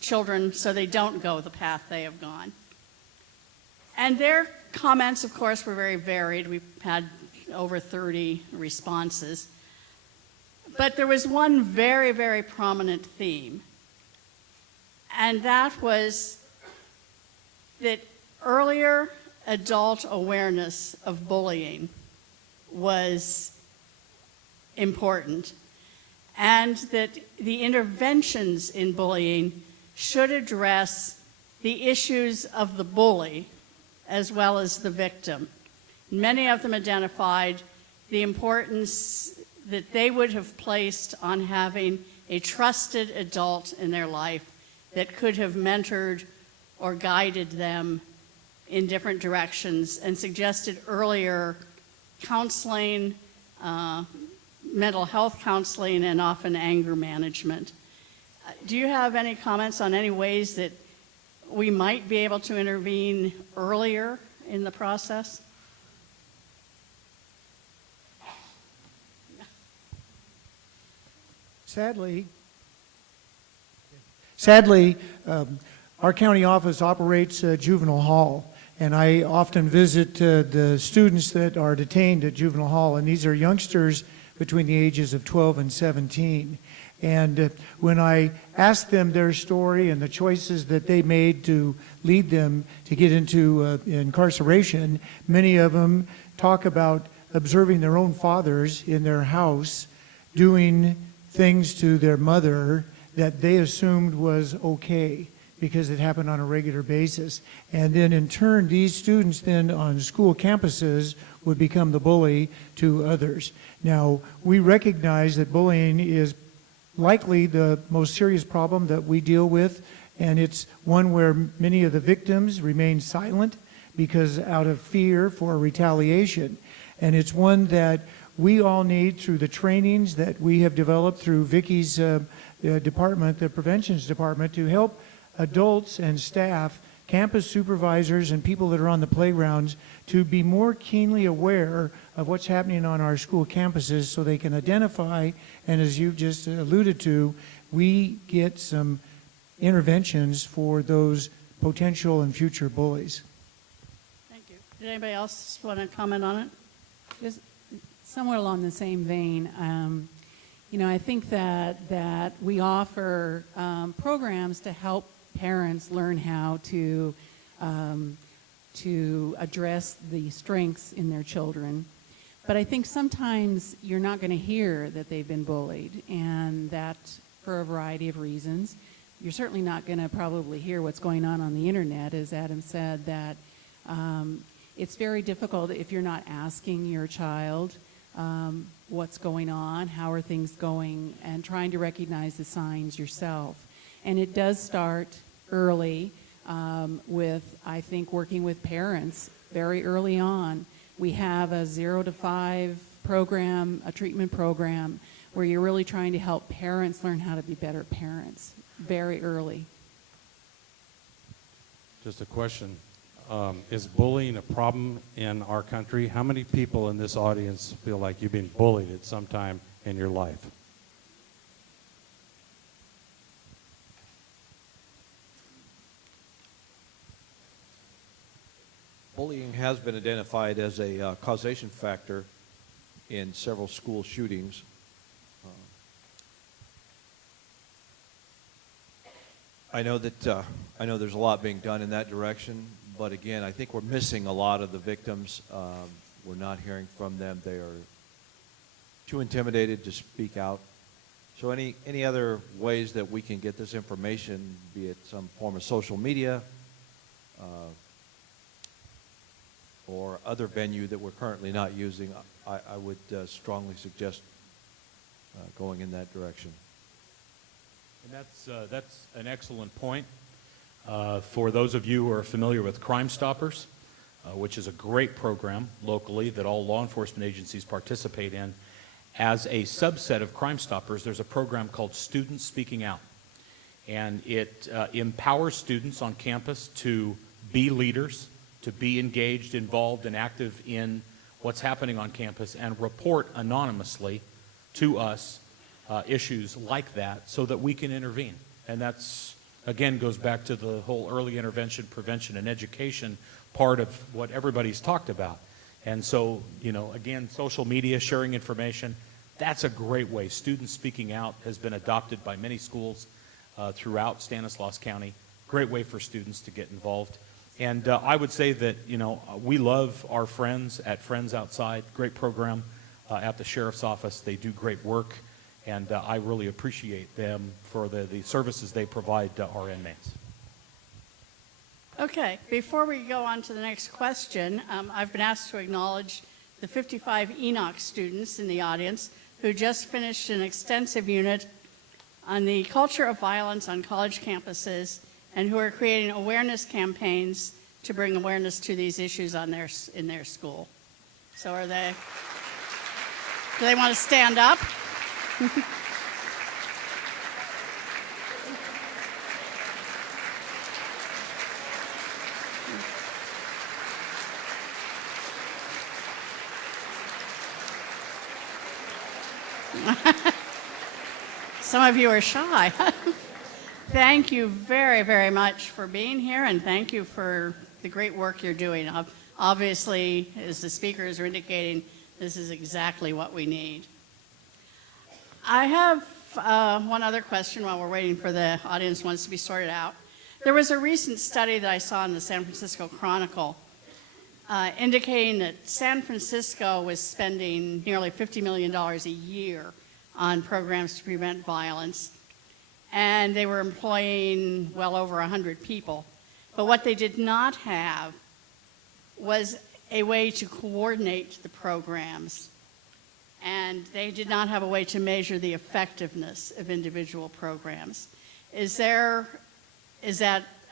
children, so they don't go the path they have gone. And their comments, of course, were very varied. We've had over 30 responses. But there was one very, very prominent theme, and that was that earlier adult awareness of bullying was important, and that the interventions in bullying should address the issues of the bully as well as the victim. Many of them identified the importance that they would have placed on having a trusted adult in their life that could have mentored or guided them in different directions, and suggested earlier counseling, mental health counseling, and often anger management. Do you have any comments on any ways that we might be able to intervene earlier in the process? Sadly, our county office operates a juvenile hall, and I often visit the students that are detained at juvenile hall, and these are youngsters between the ages of 12 and 17. And when I ask them their story and the choices that they made to lead them to get into incarceration, many of them talk about observing their own fathers in their house doing things to their mother that they assumed was okay because it happened on a regular basis. And then in turn, these students then on school campuses would become the bully to others. Now, we recognize that bullying is likely the most serious problem that we deal with, and it's one where many of the victims remain silent because out of fear for retaliation. And it's one that we all need, through the trainings that we have developed through Vicky's department, the preventions department, to help adults and staff, campus supervisors, and people that are on the playgrounds to be more keenly aware of what's happening on our school campuses so they can identify, and as you just alluded to, we get some interventions for those potential and future bullies. Thank you. Did anybody else want to comment on it? Just somewhat along the same vein, I think that we offer programs to help parents learn how to address the strengths in their children. But I think sometimes you're not going to hear that they've been bullied, and that for a variety of reasons. You're certainly not going to probably hear what's going on the internet, as Adam said, that it's very difficult if you're not asking your child what's going on, how are things going, and trying to recognize the signs yourself. And it does start early with, I think, working with parents very early on. We have a 0 to 5 program, a treatment program, where you're really trying to help parents learn how to be better parents very early. Just a question. Is bullying a problem in our country? How many people in this audience feel like you've been bullied at some time in your life? Bullying has been identified as a causation factor in several school shootings. I know there's a lot being done in that direction, but again, I think we're missing a lot of the victims. We're not hearing from them. They are too intimidated to speak out. So any other ways that we can get this information, be it some form of social media or other venue that we're currently not using, I would strongly suggest going in that direction. And that's an excellent point. For those of you who are familiar with Crime Stoppers, which is a great program locally that all law enforcement agencies participate in, as a subset of Crime Stoppers, there's a program called Students Speaking Out. And it empowers students on campus to be leaders, to be engaged, involved, and active in what's happening on campus, and report anonymously to us issues like that so that we can intervene. And that's, again, goes back to the whole early intervention, prevention, and education part of what everybody's talked about. And so, again, social media, sharing information, that's a great way. Students Speaking Out has been adopted by many schools throughout Stanislaus County. Great way for students to get involved. And I would say that, we love our friends at Friends Outside. Great program at the Sheriff's Office. They do great work. And I really appreciate them for the services they provide our inmates. Okay, before we go on to the next question, I've been asked to acknowledge the 55 Enoch students in the audience who just finished an extensive unit on the culture of violence on college campuses and who are creating awareness campaigns to bring awareness to these issues in their school. So do they want to stand up? Some of you are shy. Thank you very, very much for being here, and thank you for the great work you're doing. Obviously, as the speakers are indicating, this is exactly what we need. I have one other question while we're waiting for the audience wants to be sorted out. There was a recent study that I saw in the San Francisco Chronicle indicating that San Francisco was spending nearly $50 million a year on programs to prevent violence, and they were employing well over 100 people. But what they did not have was a way to coordinate the programs, and they did not have a way to measure the effectiveness of individual programs. Is that,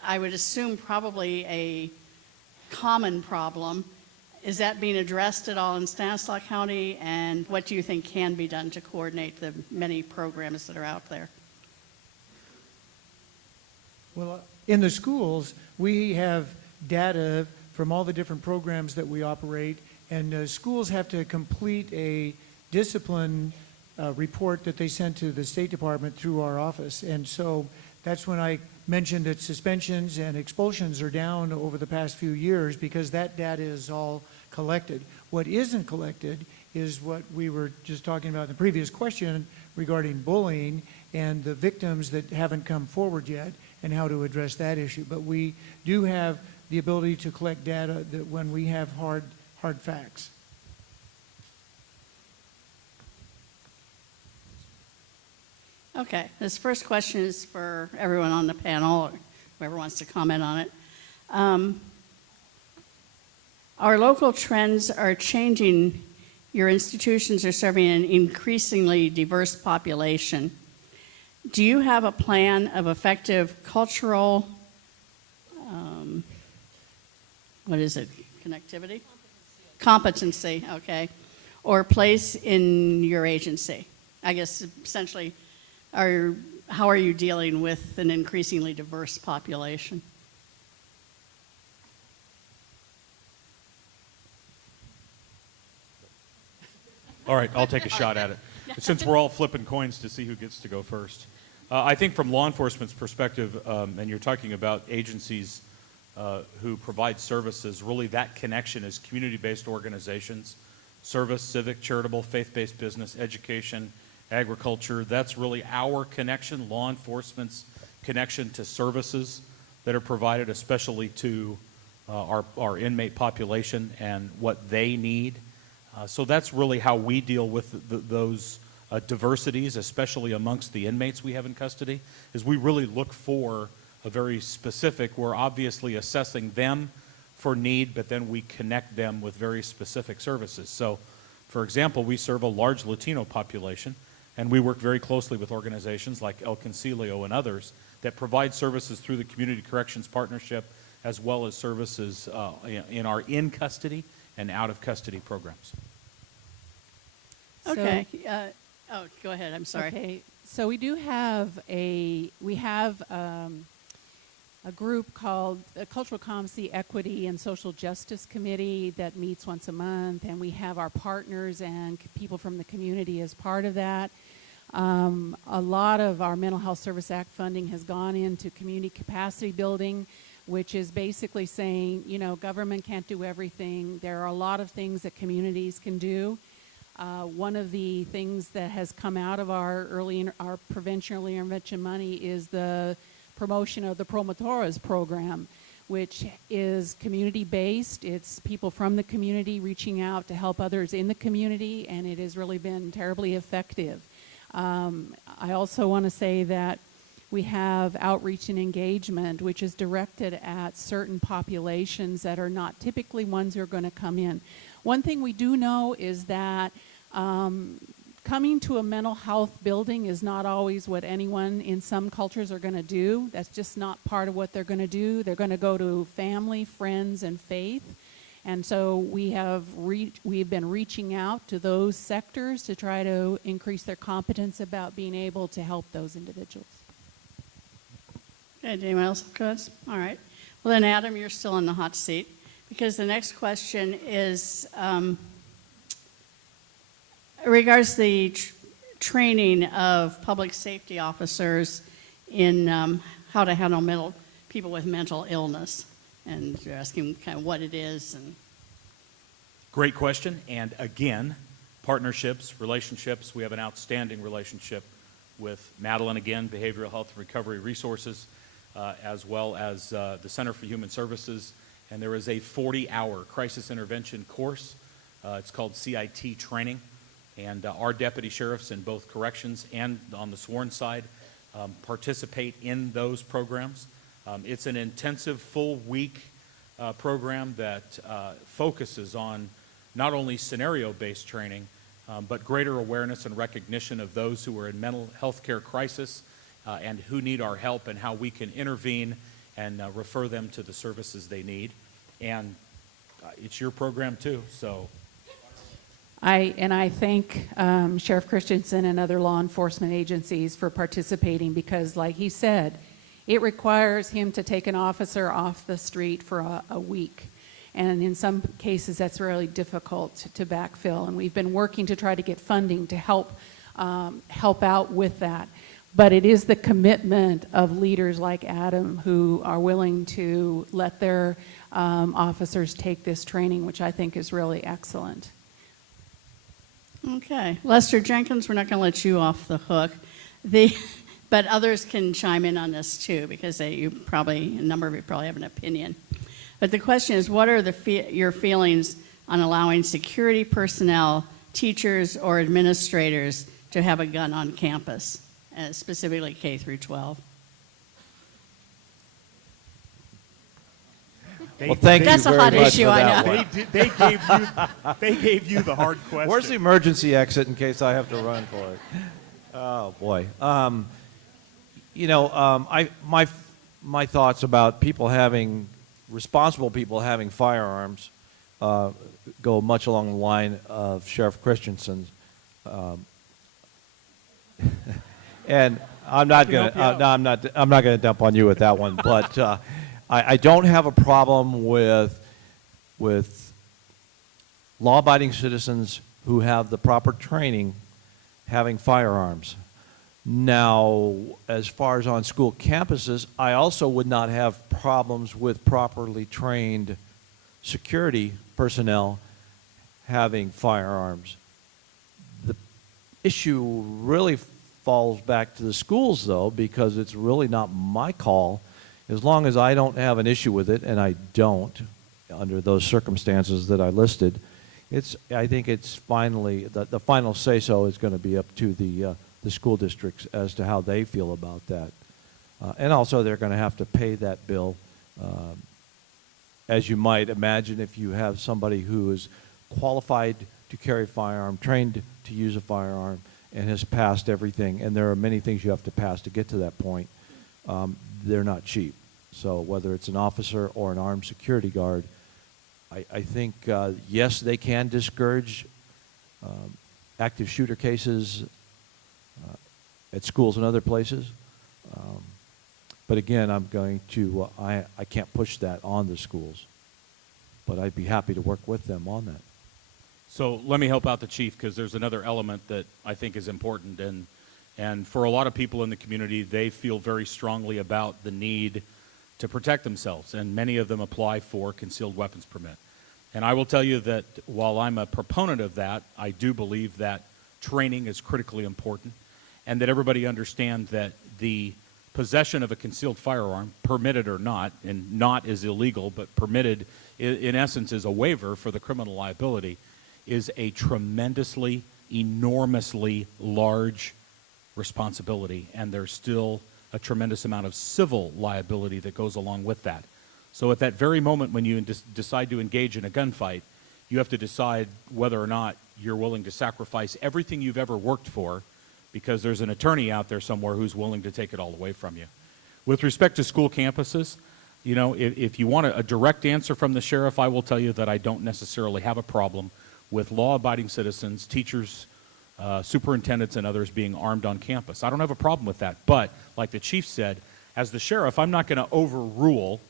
I would assume, probably a common problem? Is that being addressed at all in Stanislaus County, and what do you think can be done to coordinate the many programs that are out there? Well, in the schools, we have data from all the different programs that we operate, and schools have to complete a discipline report that they send to the State Department through our office. And so that's when I mentioned that suspensions and expulsions are down over the past few years because that data is all collected. What isn't collected is what we were just talking about in the previous question regarding bullying and the victims that haven't come forward yet and how to address that issue. But we do have the ability to collect data that when we have hard facts. Okay, this first question is for everyone on the panel, or whoever wants to comment on it. Our local trends are changing. Your institutions are serving an increasingly diverse population. Do you have a plan of effective cultural, connectivity? Competency, okay, or place in your agency? I guess essentially, how are you dealing with an increasingly diverse population? All right, I'll take a shot at it. Since we're all flipping coins to see who gets to go first. I think from law enforcement's perspective, and you're talking about agencies who provide services, really that connection is community-based organizations, service, civic, charitable, faith-based business, education, agriculture. That's really our connection, law enforcement's connection to services that are provided, especially to our inmate population and what they need. So that's really how we deal with those diversities, especially amongst the inmates we have in custody, is we really look for a very specific, we're obviously assessing them for need, but then we connect them with very specific services. So, for example, we serve a large Latino population, and we work very closely with organizations like El Concilio and others that provide services through the Community Corrections Partnership, as well as services in our in-custody and out-of-custody programs. Okay. Go ahead. I'm sorry. Okay, so we do have a group called the Cultural Competency, Equity, and Social Justice Committee that meets once a month, and we have our partners and people from the community as part of that. A lot of our Mental Health Service Act funding has gone into community capacity building, which is basically saying, you know, government can't do everything. There are a lot of things that communities can do. One of the things that has come out of our prevention early intervention money is the promotion of the Promotores program, which is community-based. It's people from the community reaching out to help others in the community, and it has really been terribly effective. I also want to say that we have outreach and engagement, which is directed at certain populations that are not typically ones who are going to come in. One thing we do know is that coming to a mental health building is not always what anyone in some cultures are going to do. That's just not part of what they're going to do. They're going to go to family, friends, and faith. And so we've been reaching out to those sectors to try to increase their competence about being able to help those individuals. Okay, anyone else have comments? All right. Well, then, Adam, you're still in the hot seat because the next question is regards the training of public safety officers in how to handle people with mental illness, and you're asking kind of what it is. And Great question. And again, partnerships, relationships. We have an outstanding relationship with Madeline, again, Behavioral Health and Recovery Resources, as well as the Center for Human Services. And there is a 40-hour crisis intervention course. It's called CIT training. And our deputy sheriffs in both corrections and on the sworn side participate in those programs. It's an intensive full-week program that focuses on not only scenario-based training, but greater awareness and recognition of those who are in mental health care crisis and who need our help and how we can intervene and refer them to the services they need. And it's your program too, so. I thank Sheriff Christensen and other law enforcement agencies for participating because, like he said, It requires him to take an officer off the street for a week. And in some cases, that's really difficult to backfill. And we've been working to try to get funding to help out with that. But it is the commitment of leaders like Adam who are willing to let their officers take this training, which I think is really excellent. Okay. Lester Jenkins, we're not going to let you off the hook. But others can chime in on this too, because a number of you probably have an opinion. But the question is, what are your feelings on allowing security personnel, teachers, or administrators to have a gun on campus, specifically K through 12? Well, thank you That's a very hot much issue, for I that know. one. They gave you the hard question. Where's the emergency exit in case I have to run for it? Oh boy. My thoughts about responsible people having firearms go much along the line of Sheriff Christensen's. And I'm not going to dump on you with that one, but I don't have a problem with law-abiding citizens who have the proper training having firearms. Now, as far as on school campuses, I also would not have problems with properly trained security personnel having firearms. The issue really falls back to the schools, though, because it's really not my call. As long as I don't have an issue with it, and I don't, under those circumstances that I listed, I think it's finally, the final say-so is going to be up to the school districts as to how they feel about that. And also they're going to have to pay that bill. As you might imagine, if you have somebody who is qualified to carry a firearm, trained to use a firearm, and has passed everything, and there are many things you have to pass to get to that point, they're not cheap. So whether it's an officer or an armed security guard, I think, yes, they can discourage active shooter cases at schools and other places. But again, I can't push that on the schools. But I'd be happy to work with them on that. So let me help out the chief, because there's another element that I think is important. And for a lot of people in the community, they feel very strongly about the need to protect themselves. And many of them apply for concealed weapons permit. And I will tell you that while I'm a proponent of that, I do believe that training is critically important, and that everybody understand that the possession of a concealed firearm, permitted or not, and not is illegal, but permitted in essence is a waiver for the criminal liability, is a tremendously, enormously large responsibility, and there's still a tremendous amount of civil liability that goes along with that. So at that very moment when you decide to engage in a gunfight, you have to decide whether or not you're willing to sacrifice everything you've ever worked for, because there's an attorney out there somewhere who's willing to take it all away from you. With respect to school campuses, you know, if you want a direct answer from the sheriff, I will tell you that I don't necessarily have a problem with law-abiding citizens, teachers, superintendents, and others being armed on campus. I don't have a problem with that. But, like the chief said, as the sheriff, I'm not going to overrule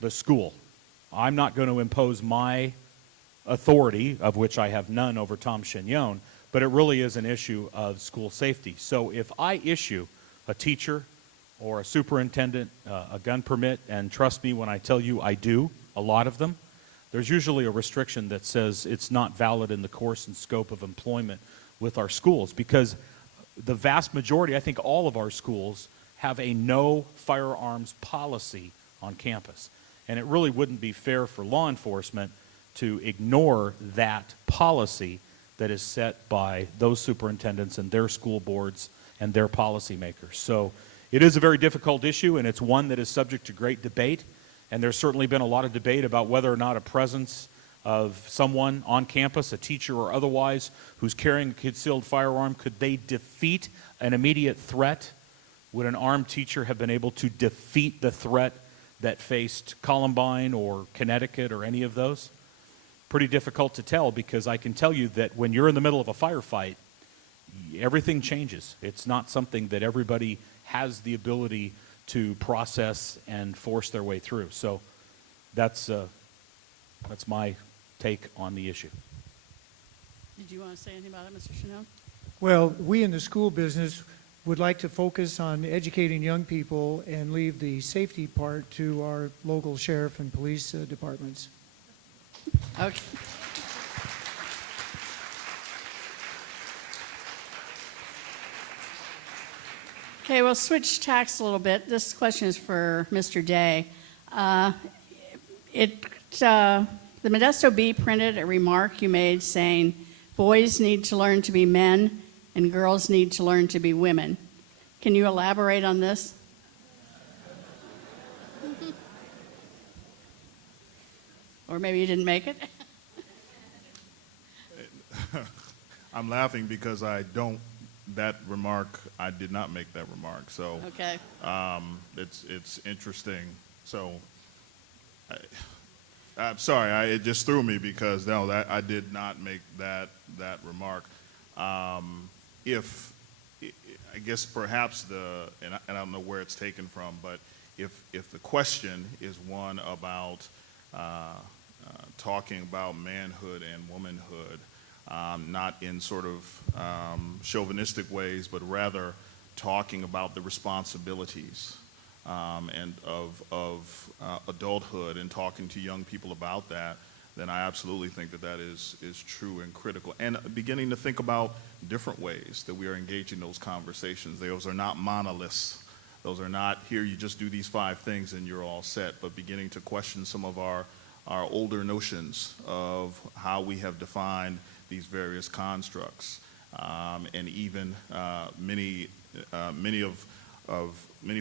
the school. I'm not going to impose my authority, of which I have none, over Tom Chignon, but it really is an issue of school safety. So if I issue a teacher or a superintendent a gun permit, and trust me when I tell you I do, a lot of them, there's usually a restriction that says it's not valid in the course and scope of employment with our schools, because the vast majority, I think all of our schools, have a no firearms policy on campus. And it really wouldn't be fair for law enforcement to ignore that policy that is set by those superintendents and their school boards and their policymakers. So it is a very difficult issue, and it's one that is subject to great debate. And there's certainly been a lot of debate about whether or not a presence of someone on campus, a teacher or otherwise, who's carrying a concealed firearm, could they defeat an immediate threat? Would an armed teacher have been able to defeat the threat that faced Columbine or Connecticut or any of those? Pretty difficult to tell, because I can tell you that when you're in the middle of a firefight, everything changes. It's not something that everybody has the ability to process and force their way through. So that's my take on the issue. Did you want to say anything about it, Mr. Chanel? Well, we in the school business would like to focus on educating young people and leave the safety part to our local sheriff and police departments. Okay. Okay, we'll switch tacks a little bit. This question is for Mr. Day. The Modesto Bee printed a remark you made saying, boys need to learn to be men and girls need to learn to be women. Can you elaborate on this? Or maybe you didn't make it? I'm laughing because I did not make that remark. So Okay. it's interesting. So I'm sorry, it just threw me because no, I did not make that remark. I guess perhaps and I don't know where it's taken from, but if the question is one about talking about manhood and womanhood, not in sort of chauvinistic ways, but rather talking about the responsibilities and of adulthood and talking to young people about that, then I absolutely think that is true and critical. And beginning to think about different ways that we are engaging those conversations. Those are not monoliths. Those are not, here you just do these 5 things and you're all set, but beginning to question some of our older notions of how we have defined these various constructs. And even many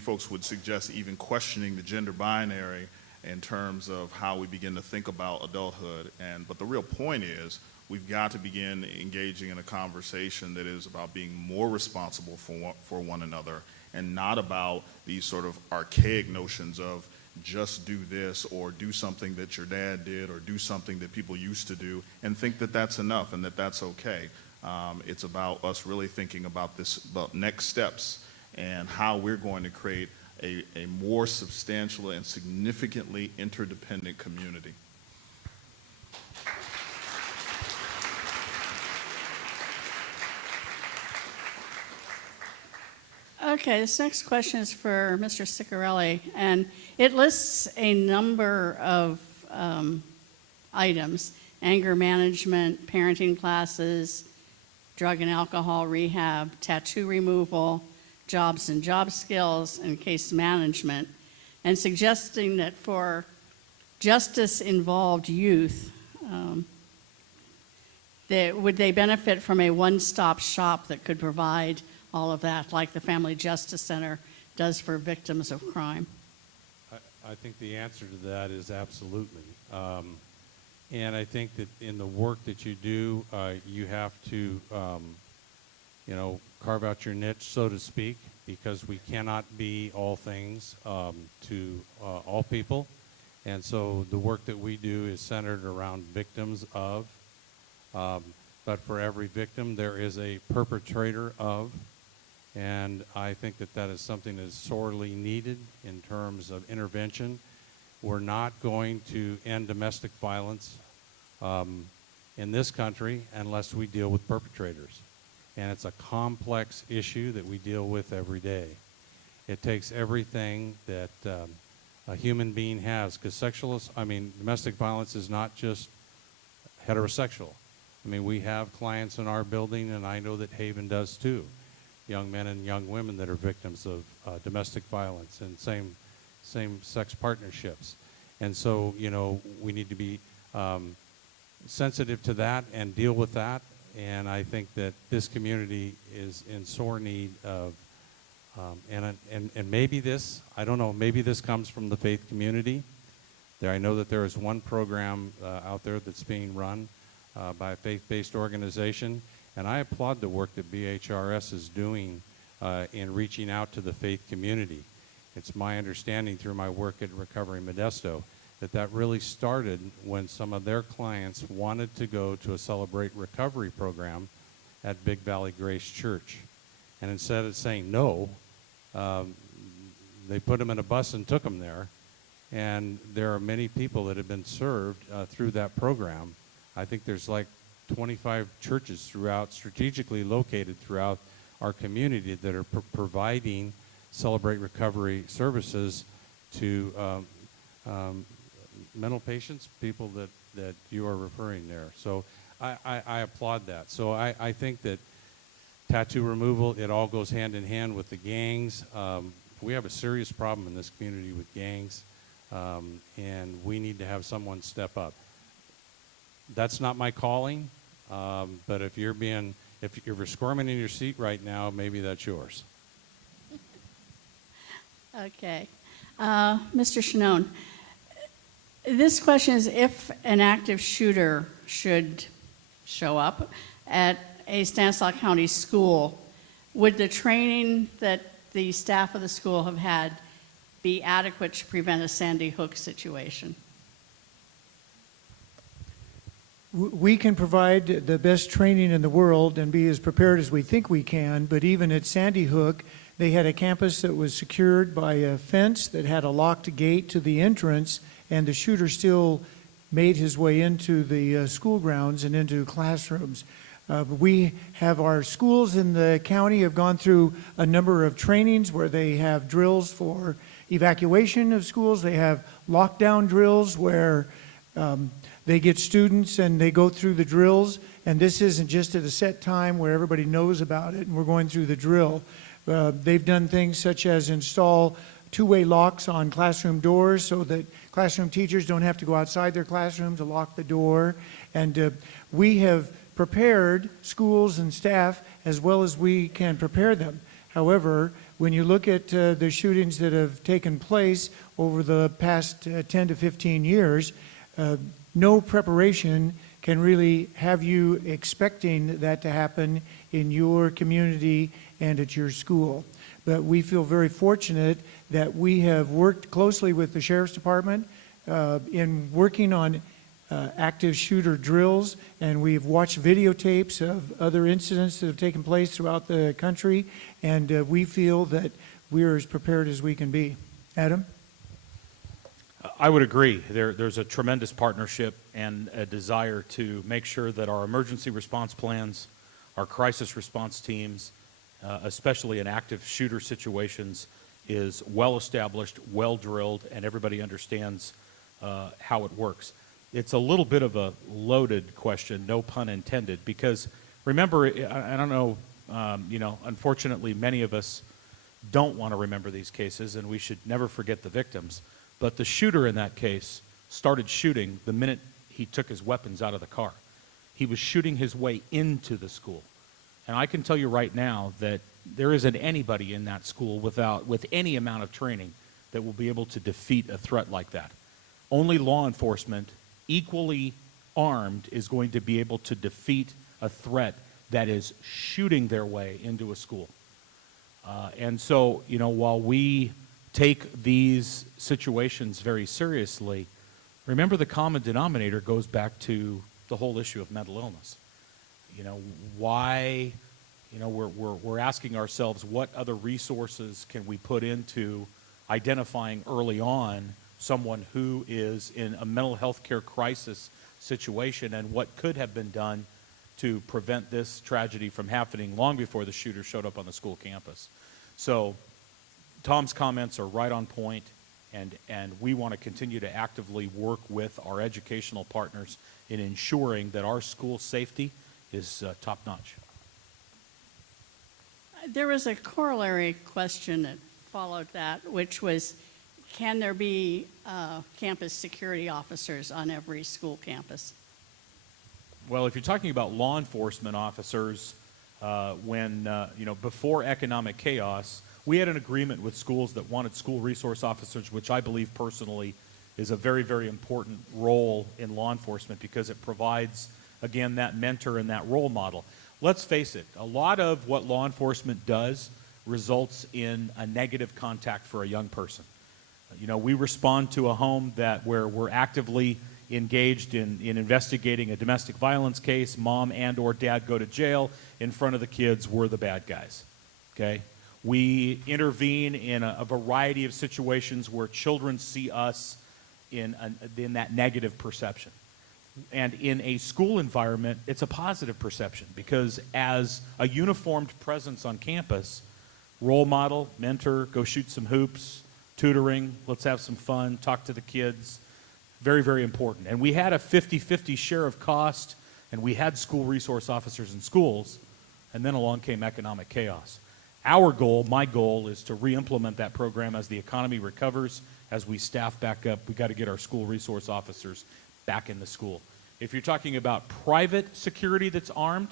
folks would suggest even questioning the gender binary in terms of how we begin to think about adulthood. But the real point is we've got to begin engaging in a conversation that is about being more responsible for one another and not about these sort of archaic notions of just do this or do something that your dad did or do something that people used to do and think that that's enough and that that's okay. It's about us really thinking about about next steps and how we're going to create a more substantial and significantly interdependent community. Okay, this next question is for Mr. Ciccarelli, and it lists a number of items: anger management, parenting classes, drug and alcohol rehab, tattoo removal, jobs and job skills, and case management, and suggesting that for justice-involved youth, would they benefit from a one-stop shop that could provide all of that, like the Family Justice Center does for victims of crime? I think the answer to that is absolutely. And I think that in the work that you do, you have to, carve out your niche, so to speak, because we cannot be all things to all people. And so the work that we do is centered around victims of, but for every victim there is a perpetrator of. And I think that is something that is sorely needed in terms of intervention. We're not going to end domestic violence in this country unless we deal with perpetrators. And it's a complex issue that we deal with every day. It takes everything that a human being has, because domestic violence is not just heterosexual. I mean, we have clients in our building, and I know that Haven does too, young men and young women that are victims of domestic violence and same-sex partnerships. And so, we need to be sensitive to that and deal with that. And I think that this community is in sore need of, and maybe this, I don't know, maybe this comes from the faith community. I know that there is one program out there that's being run by a faith-based organization, and I applaud the work that BHRS is doing in reaching out to the faith community. It's my understanding through my work at Recovery Modesto that really started when some of their clients wanted to go to a Celebrate Recovery program at Big Valley Grace Church. And instead of saying no, they put them in a bus and took them there. And there are many people that have been served through that program. I think there's like 25 churches strategically located throughout our community that are providing Celebrate Recovery services to mental patients, people that you are referring there. So I applaud that. So I think that tattoo removal, it all goes hand in hand with the gangs. We have a serious problem in this community with gangs, and we need to have someone step up. That's not my calling, but if you're squirming in your seat right now, maybe that's yours. Okay. Mr. Shannon, this question is if an active shooter should show up at a Stanislaus County school, would the training that the staff of the school have had be adequate to prevent a Sandy Hook situation? We can provide the best training in the world and be as prepared as we think we can, but even at Sandy Hook, they had a campus that was secured by a fence that had a locked gate to the entrance, and the shooter still made his way into the school grounds and into classrooms. We have our schools in the county have gone through a number of trainings where they have drills for evacuation of schools. They have lockdown drills where they get students and they go through the drills, and this isn't just at a set time where everybody knows about it and we're going through the drill. They've done things such as install two-way locks on classroom doors so that classroom teachers don't have to go outside their classroom to lock the door. And we have prepared schools and staff as well as we can prepare them. However, when you look at the shootings that have taken place over the past 10 to 15 years, no preparation can really have you expecting that to happen in your community and at your school. But we feel very fortunate that we have worked closely with the Sheriff's Department in working on active shooter drills, and we've watched videotapes of other incidents that have taken place throughout the country, and we feel that we're as prepared as we can be. Adam? I would agree. There's a tremendous partnership and a desire to make sure that our emergency response plans, our crisis response teams, especially in active shooter situations, is well established, well drilled, and everybody understands how it works. It's a little bit of a loaded question, no pun intended, because remember, I don't know, unfortunately, many of us don't want to remember these cases, and we should never forget the victims. But the shooter in that case started shooting the minute he took his weapons out of the car. He was shooting his way into the school. And I can tell you right now that there isn't anybody in that school with any amount of training that will be able to defeat a threat like that. Only law enforcement, equally armed, is going to be able to defeat a threat that is shooting their way into a school. And so, while we take these situations very seriously, remember the common denominator goes back to the whole issue of mental illness. Why, we're asking ourselves what other resources can we put into identifying early on someone who is in a mental health care crisis situation, and what could have been done to prevent this tragedy from happening long before the shooter showed up on the school campus. So Tom's comments are right on point, and we want to continue to actively work with our educational partners in ensuring that our school safety is top-notch. There was a corollary question that followed that, which was, can there be campus security officers on every school campus? Well, if you're talking about law enforcement officers, before economic chaos, we had an agreement with schools that wanted school resource officers, which I believe personally is a very, very important role in law enforcement because it provides, again, that mentor and that role model. Let's face it, a lot of what law enforcement does results in a negative contact for a young person. We respond to a home where we're actively engaged in investigating a domestic violence case. Mom and or dad go to jail. In front of the kids, we're the bad guys. Okay? We intervene in a variety of situations where children see us in that negative perception. And in a school environment, it's a positive perception because as a uniformed presence on campus, role model, mentor, go shoot some hoops, tutoring, let's have some fun, talk to the kids, very, very important. And we had a 50-50 share of cost, and we had school resource officers in schools, and then along came economic chaos. Our goal, my goal, is to re-implement that program as the economy recovers, as we staff back up. We got to get our school resource officers back in the school. If you're talking about private security that's armed,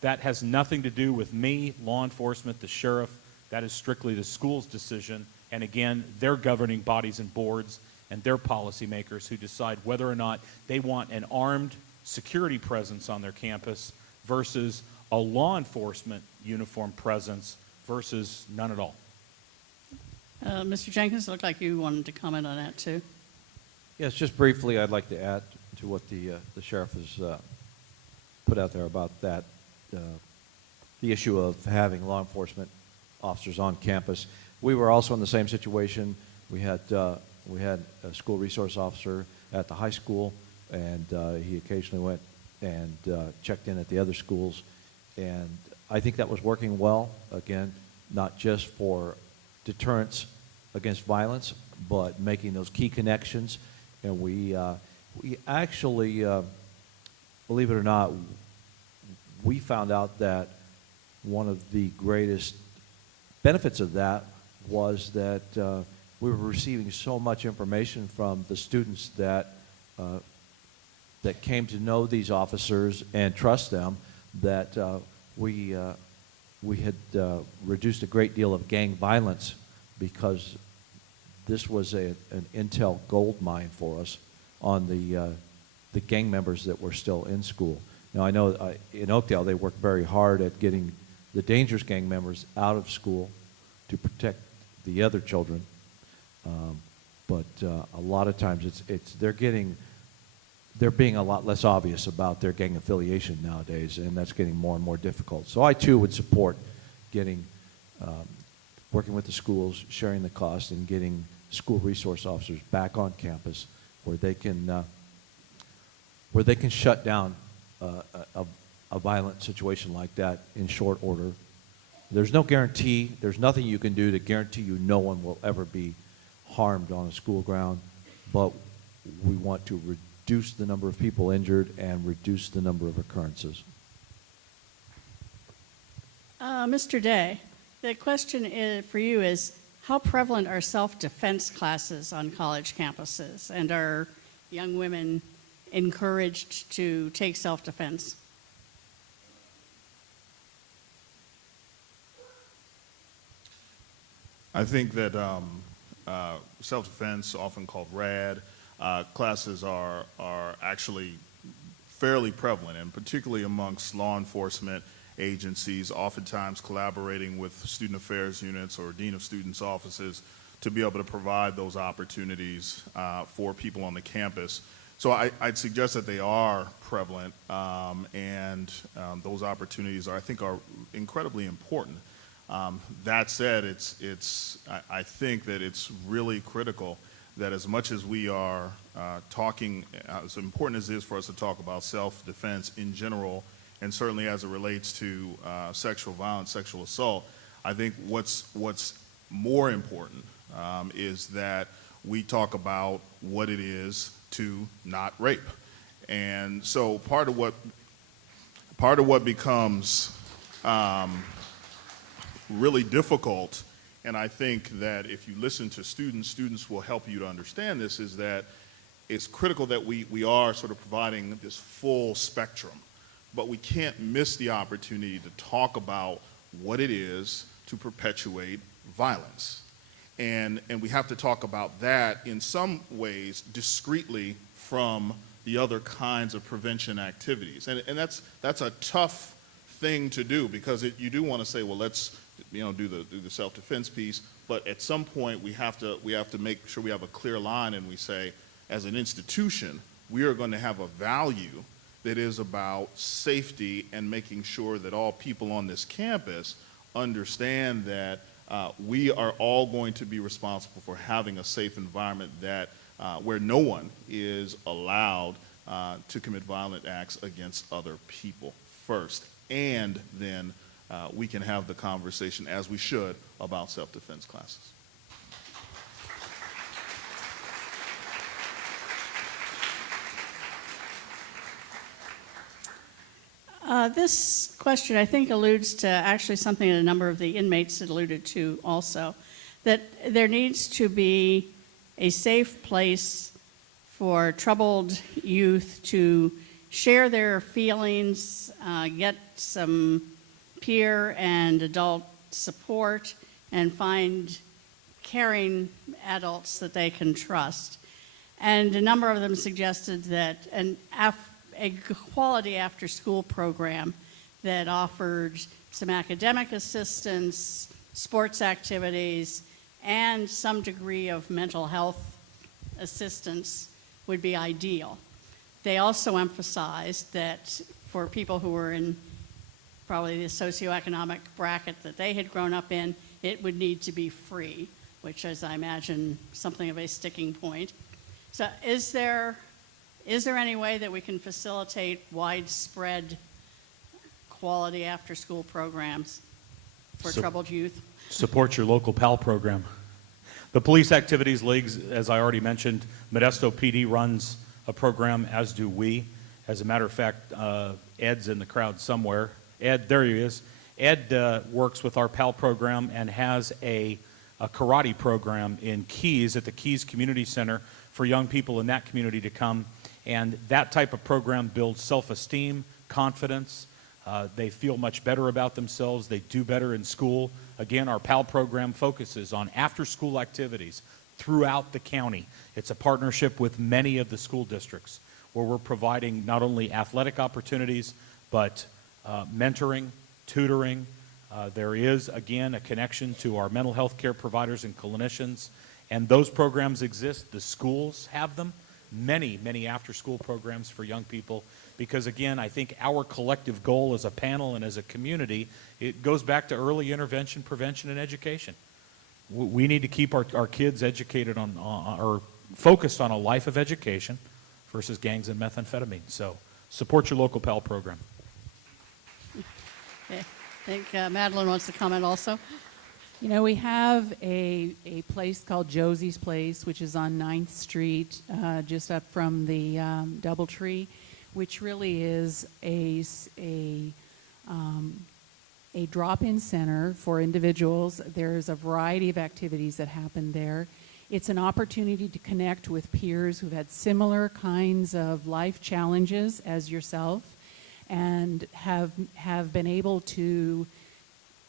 that has nothing to do with me, law enforcement, the sheriff. That is strictly the school's decision. And again, they're governing bodies and boards and their policymakers who decide whether or not they want an armed security presence on their campus versus a law enforcement uniform presence versus none at all. Mr. Jenkins, it looked like you wanted to comment on that too. Yes, just briefly, I'd like to add to what the sheriff has put out there about that, the issue of having law enforcement officers on campus. We were also in the same situation. We had a school resource officer at the high school, and he occasionally went and checked in at the other schools. And I think that was working well, again, not just for deterrence against violence, but making those key connections. And we actually, believe it or not, we found out that one of the greatest benefits of that was that we were receiving so much information from the students that came to know these officers and trust them that we had reduced a great deal of gang violence because this was an intel gold mine for us on the gang members that were still in school. Now, I know in Oakdale they work very hard at getting the dangerous gang members out of school to protect the other children, but a lot of times they're being a lot less obvious about their gang affiliation nowadays, and that's getting more and more difficult. So I too would support working with the schools, sharing the cost, and getting school resource officers back on campus where they can shut down a violent situation like that in short order. There's no guarantee, there's nothing you can do to guarantee you no one will ever be harmed on a school ground, but we want to reduce the number of people injured and reduce the number of occurrences. Mr. Day, the question for you is, how prevalent are self-defense classes on college campuses, and are young women encouraged to take self-defense? I think that self-defense, often called RAD, classes are actually fairly prevalent, and particularly amongst law enforcement agencies, oftentimes collaborating with student affairs units or dean of students offices to be able to provide those opportunities for people on the campus. So I'd suggest that they are prevalent, and those opportunities I think are incredibly important. That said, I think that it's really critical that as much as we are talking, as important as it is for us to talk about self-defense in general, and certainly as it relates to sexual violence, sexual assault, I think what's more important is that we talk about what it is to not rape. And so part of what becomes really difficult, and I think that if you listen to students will help you to understand this, is that it's critical that we are sort of providing this full spectrum, but we can't miss the opportunity to talk about what it is to perpetuate violence. And we have to talk about that in some ways discreetly from the other kinds of prevention activities. And that's a tough thing to do, because you do want to say, well, let's do the self-defense piece, but at some point we have to make sure we have a clear line, and we say, as an institution, we are going to have a value that is about safety and making sure that all people on this campus understand that we are all going to be responsible for having a safe environment that where no one is allowed to commit violent acts against other people first, and then we can have the conversation, as we should, about self-defense classes. This question, I think, alludes to actually something that a number of the inmates had alluded to also, that there needs to be a safe place for troubled youth to share their feelings, get some peer and adult support, and find caring adults that they can trust. And a number of them suggested that a quality after-school program that offered some academic assistance, sports activities, and some degree of mental health assistance would be ideal. They also emphasized that for people who were in probably the socioeconomic bracket that they had grown up in, it would need to be free, which is, I imagine, something of a sticking point. So is there any way that we can facilitate widespread quality after-school programs for troubled youth? Support your local PAL program. The Police Activities Leagues, as I already mentioned, Modesto PD runs a program, as do we. As a matter of fact, Ed's in the crowd somewhere. Ed, there he is. Ed works with our PAL program and has a karate program in Keys at the Keys Community Center for young people in that community to come. And that type of program builds self-esteem, confidence. They feel much better about themselves. They do better in school. Again, our PAL program focuses on after-school activities throughout the county. It's a partnership with many of the school districts where we're providing not only athletic opportunities, but mentoring, tutoring. There is, again, a connection to our mental health care providers and clinicians. And those programs exist. The schools have them. Many, many after-school programs for young people, because again, I think our collective goal as a panel and as a community, it goes back to early intervention, prevention, and education. We need to keep our kids educated on, or focused on a life of education versus gangs and methamphetamine. So support your local PAL program. Okay. I think Madeline wants to comment also. You know, we have a place called Josie's Place, which is on 9th Street, just up from the Doubletree, which really is a drop-in center for individuals. There's a variety of activities that happen there. It's an opportunity to connect with peers who've had similar kinds of life challenges as yourself and have been able to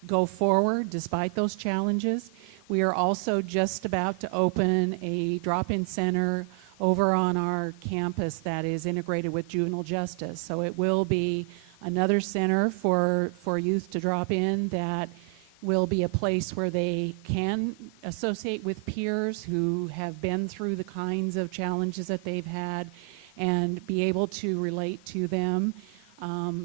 go forward despite those challenges. We are also just about to open a drop-in center over on our campus that is integrated with juvenile justice. So it will be another center for youth to drop in that will be a place where they can associate with peers who have been through the kinds of challenges that they've had and be able to relate to them.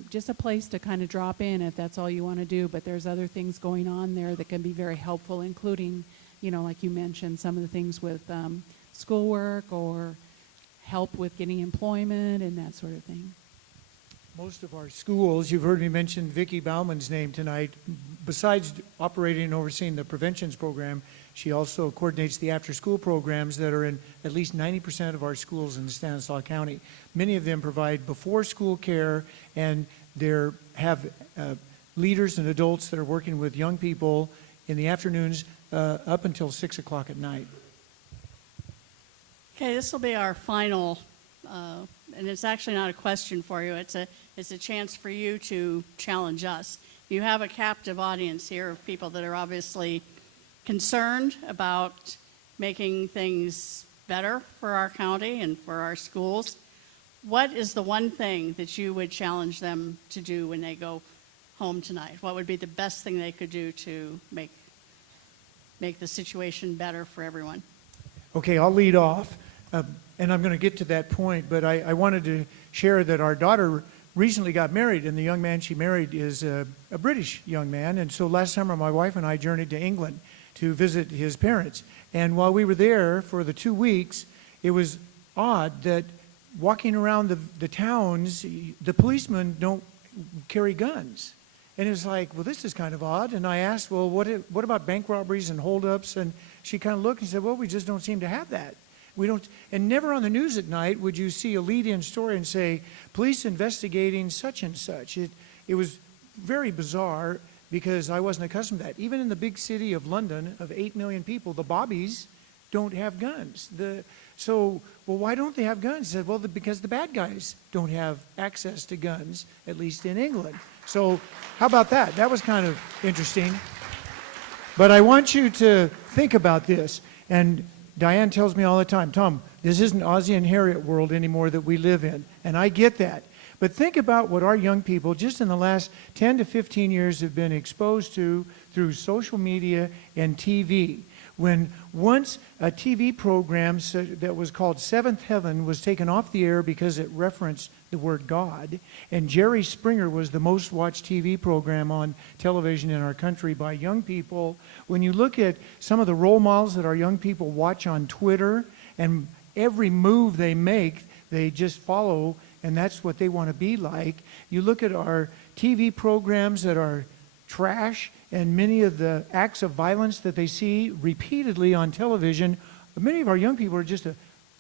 Just a place to kind of drop in if that's all you want to do, but there's other things going on there that can be very helpful, including, you know, like you mentioned, some of the things with schoolwork or help with getting employment and that sort of thing. Most of our schools, you've heard me mention Vicki Bauman's name tonight. Besides operating and overseeing the preventions program, she also coordinates the after-school programs that are in at least 90% of our schools in Stanislaus County. Many of them provide before-school care, and they have leaders and adults that are working with young people in the afternoons up until 6 o'clock at night. Okay, this will be our final, and it's actually not a question for you. It's a chance for you to challenge us. You have a captive audience here of people that are obviously concerned about making things better for our county and for our schools. What is the one thing that you would challenge them to do when they go home tonight? What would be the best thing they could do to make the situation better for everyone? Okay, I'll lead off, and I'm going to get to that point, but I wanted to share that our daughter recently got married, and the young man she married is a British young man. And so last summer, my wife and I journeyed to England to visit his parents. And while we were there for the 2 weeks, it was odd that walking around the towns, the policemen don't carry guns. And it was like, well, this is kind of odd. And I asked, well, what about bank robberies and holdups? And she kind of looked and said, well, we just don't seem to have that. We don't, and never on the news at night would you see a lead-in story and say, police investigating such and such. It was very bizarre because I wasn't accustomed to that. Even in the big city of London, of 8 million people, the bobbies don't have guns. So, well, why don't they have guns? He said, well, because the bad guys don't have access to guns, at least in England. So how about that? That was kind of interesting. But I want you to think about this. And Diane tells me all the time, Tom, this isn't Ozzie and Harriet world anymore that we live in. And I get that. But think about what our young people, just in the last 10 to 15 years, have been exposed to through social media and TV. When once a TV program that was called Seventh Heaven was taken off the air because it referenced the word God, and Jerry Springer was the most watched TV program on television in our country by young people, when you look at some of the role models that our young people watch on Twitter, and every move they make, they just follow, and that's what they want to be like. You look at our TV programs that are trash, and many of the acts of violence that they see repeatedly on television, many of our young people are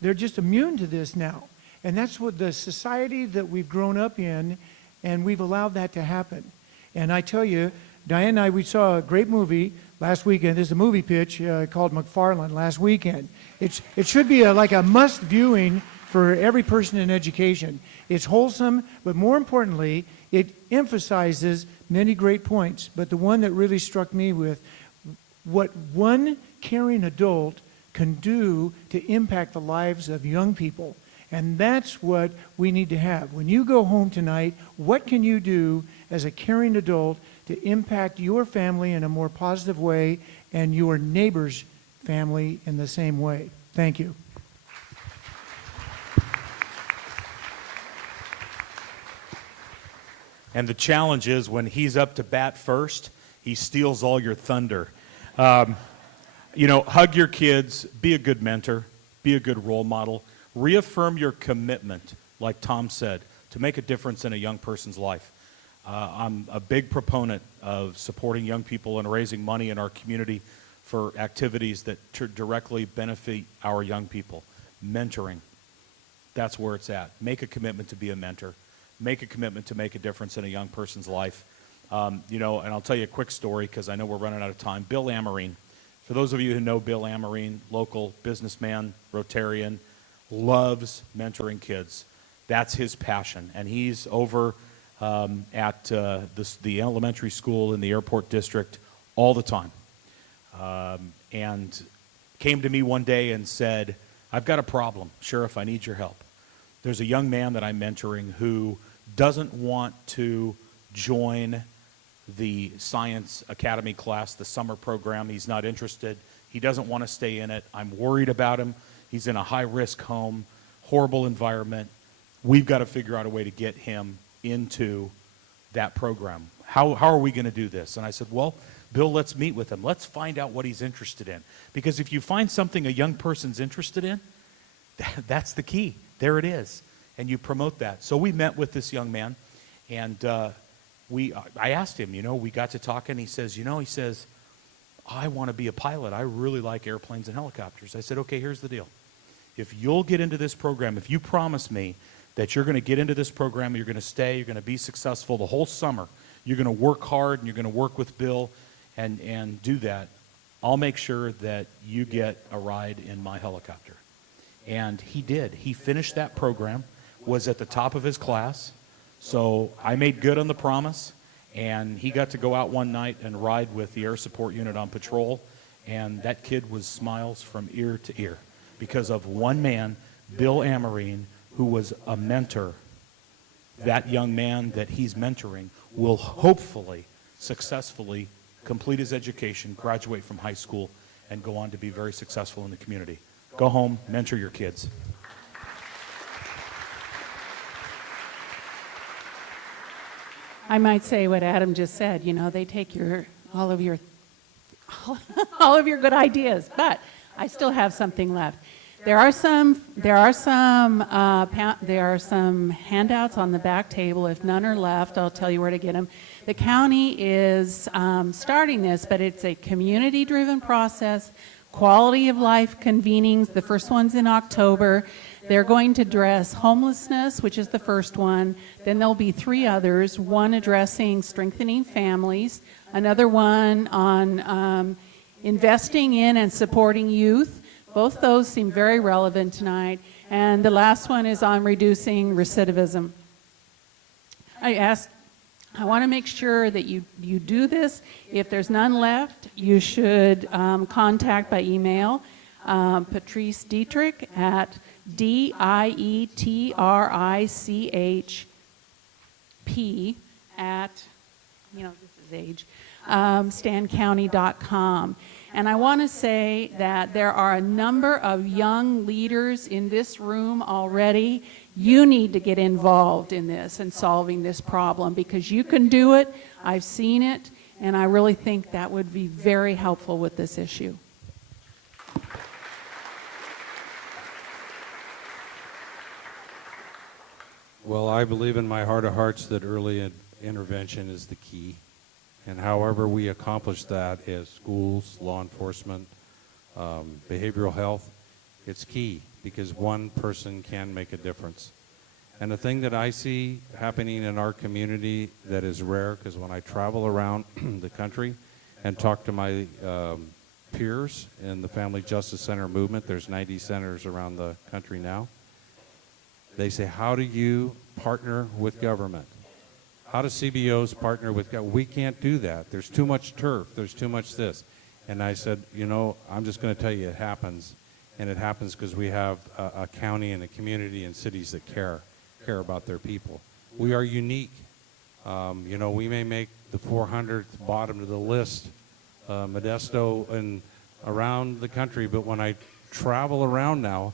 they're just immune to this now. And that's what the society that we've grown up in, and we've allowed that to happen. And I tell you, Diane and I, we saw a great movie last weekend. There's a movie pitch called McFarland last weekend. It should be like a must viewing for every person in education. It's wholesome, but more importantly, it emphasizes many great points. But the one that really struck me with what one caring adult can do to impact the lives of young people. And that's what we need to have. When you go home tonight, what can you do as a caring adult to impact your family in a more positive way and your neighbor's family in the same way? Thank you. And the challenge is when he's up to bat first, he steals all your thunder. Hug your kids, be a good mentor, be a good role model. Reaffirm your commitment, like Tom said, to make a difference in a young person's life. I'm a big proponent of supporting young people and raising money in our community for activities that directly benefit our young people. Mentoring, that's where it's at. Make a commitment to be a mentor. Make a commitment to make a difference in a young person's life. And I'll tell you a quick story because I know we're running out of time. Bill Amarine. For those of you who know Bill Amarine, local businessman, Rotarian, loves mentoring kids. That's his passion. And he's over at the elementary school in the airport district all the time. And came to me one day and said, I've got a problem. Sheriff, I need your help. There's a young man that I'm mentoring who doesn't want to join the Science Academy class, the summer program. He's not interested. He doesn't want to stay in it. I'm worried about him. He's in a high-risk home, horrible environment. We've got to figure out a way to get him into that program. How are we going to do this? And I said, well, Bill, let's meet with him. Let's find out what he's interested in. Because if you find something a young person's interested in, that's the key. There it is. And you promote that. So we met with this young man, and I asked him, we got to talking. He says, I want to be a pilot. I really like airplanes and helicopters. I said, okay, here's the deal. If you'll get into this program, if you promise me that you're going to get into this program, you're going to stay, you're going to be successful the whole summer, you're going to work hard, and you're going to work with Bill and do that, I'll make sure that you get a ride in my helicopter. And he did. He finished that program, was at the top of his class. So I made good on the promise, and he got to go out one night and ride with the air support unit on patrol, and that kid was smiles from ear to ear because of one man, Bill Amarine, who was a mentor. That young man that he's mentoring will hopefully successfully complete his education, graduate from high school, and go on to be very successful in the community. Go home, mentor your kids. I might say what Adam just said. You know, they take all of your all of your good ideas, but I still have something left. There are some handouts on the back table. If none are left, I'll tell you where to get them. The county is starting this, but it's a community-driven process. Quality of life convenings. The first one's in October. They're going to address homelessness, which is the first one. Then there'll be 3 others. One addressing strengthening families. Another one on investing in and supporting youth. Both those seem very relevant tonight. And the last one is on reducing recidivism. I want to make sure that you do this. If there's none left, you should contact by email Patrice Dietrich at DIETRICHP at, you know, this is age, stancounty.com. And I want to say that there are a number of young leaders in this room already. You need to get involved in this and solving this problem because you can do it. I've seen it, and I really think that would be very helpful with this issue. Well, I believe in my heart of hearts that early intervention is the key. And however we accomplish that as schools, law enforcement, behavioral health, it's key because one person can make a difference. And the thing that I see happening in our community that is rare, because when I travel around the country and talk to my peers in the Family Justice Center movement, there's 90 centers around the country now, they say, how do you partner with government? How do CBOs partner with government? We can't do that. There's too much turf. There's too much this. And I said, you know, I'm just going to tell you it happens. And it happens because we have a county and a community and cities that care about their people. We are unique. You know, we may make the 400th bottom of the list, Modesto and around the country, but when I travel around now,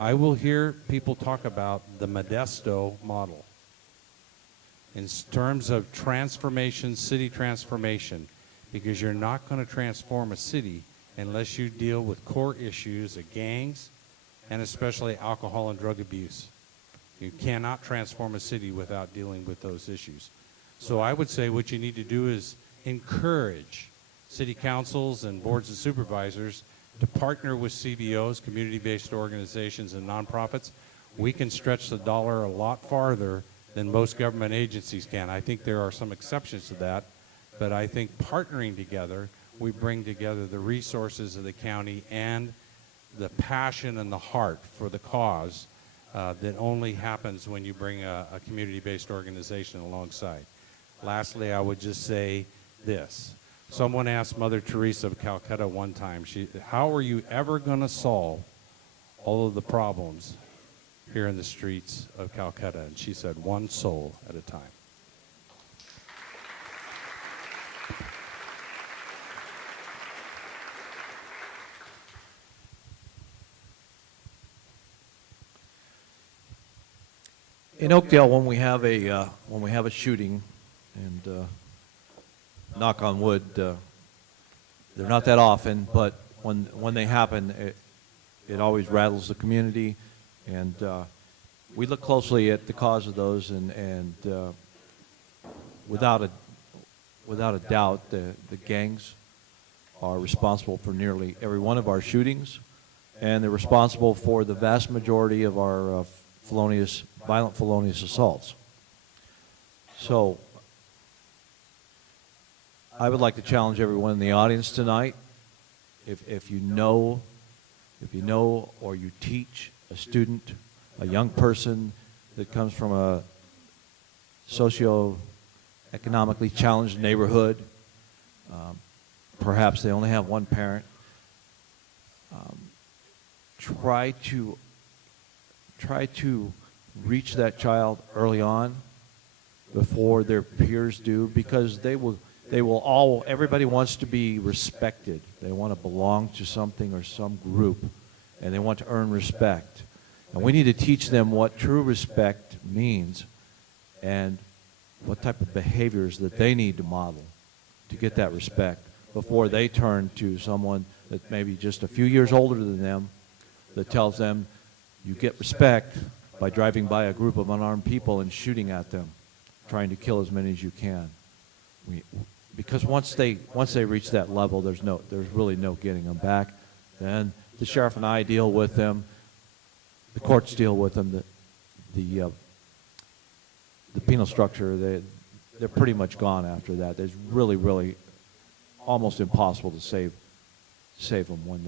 I will hear people talk about the Modesto model. In terms of transformation, city transformation, because you're not going to transform a city unless you deal with core issues of gangs and especially alcohol and drug abuse. You cannot transform a city without dealing with those issues. So I would say what you need to do is encourage city councils and boards of supervisors to partner with CBOs, community-based organizations, and nonprofits. We can stretch the dollar a lot farther than most government agencies can. I think there are some exceptions to that, but I think partnering together, we bring together the resources of the county and the passion and the heart for the cause that only happens when you bring a community-based organization alongside. Lastly, I would just say this. Someone asked Mother Teresa of Calcutta one time, how are you ever going to solve all of the problems here in the streets of Calcutta? And she said, one soul at a time. In Oakdale, when we have a shooting, and knock on wood, they're not that often, but when they happen, it always rattles the community, and we look closely at the cause of those, and without a doubt, the gangs are responsible for nearly every one of our shootings, and they're responsible for the vast majority of our violent felonious assaults. So I would like to challenge everyone in the audience tonight, if you know or you teach a student, a young person that comes from a socio-economically challenged neighborhood, perhaps they only have one parent, try to reach that child early on before their peers do, because everybody wants to be respected. They want to belong to something or some group, and they want to earn respect. And we need to teach them what true respect means. And what type of behaviors that they need to model to get that respect before they turn to someone that maybe just a few years older than them that tells them you get respect by driving by a group of unarmed people and shooting at them, trying to kill as many as you can. Because once they reach that level, there's really no getting them back. Then the sheriff and I deal with them, the courts deal with them, the penal structure, they're pretty much gone after that. There's really almost impossible to save them when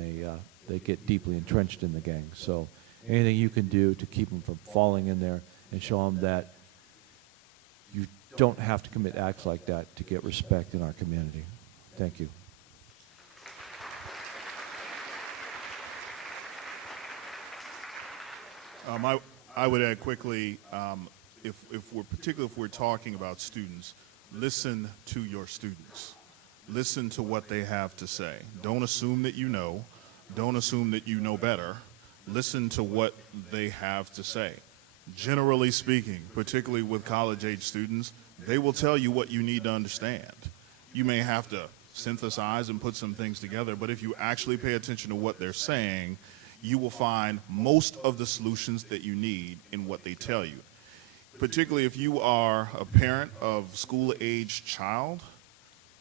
they get deeply entrenched in the gang. So anything you can do to keep them from falling in there and show them that you don't have to commit acts like that to get respect in our community. Thank you. I would add quickly, if we're talking about students, listen to your students. Listen to what they have to say. Don't assume that you know. Don't assume that you know better. Listen to what they have to say. Generally speaking, particularly with college-age students, they will tell you what you need to understand. You may have to synthesize and put some things together, but if you actually pay attention to what they're saying, you will find most of the solutions that you need in what they tell you. Particularly if you are a parent of school-aged child,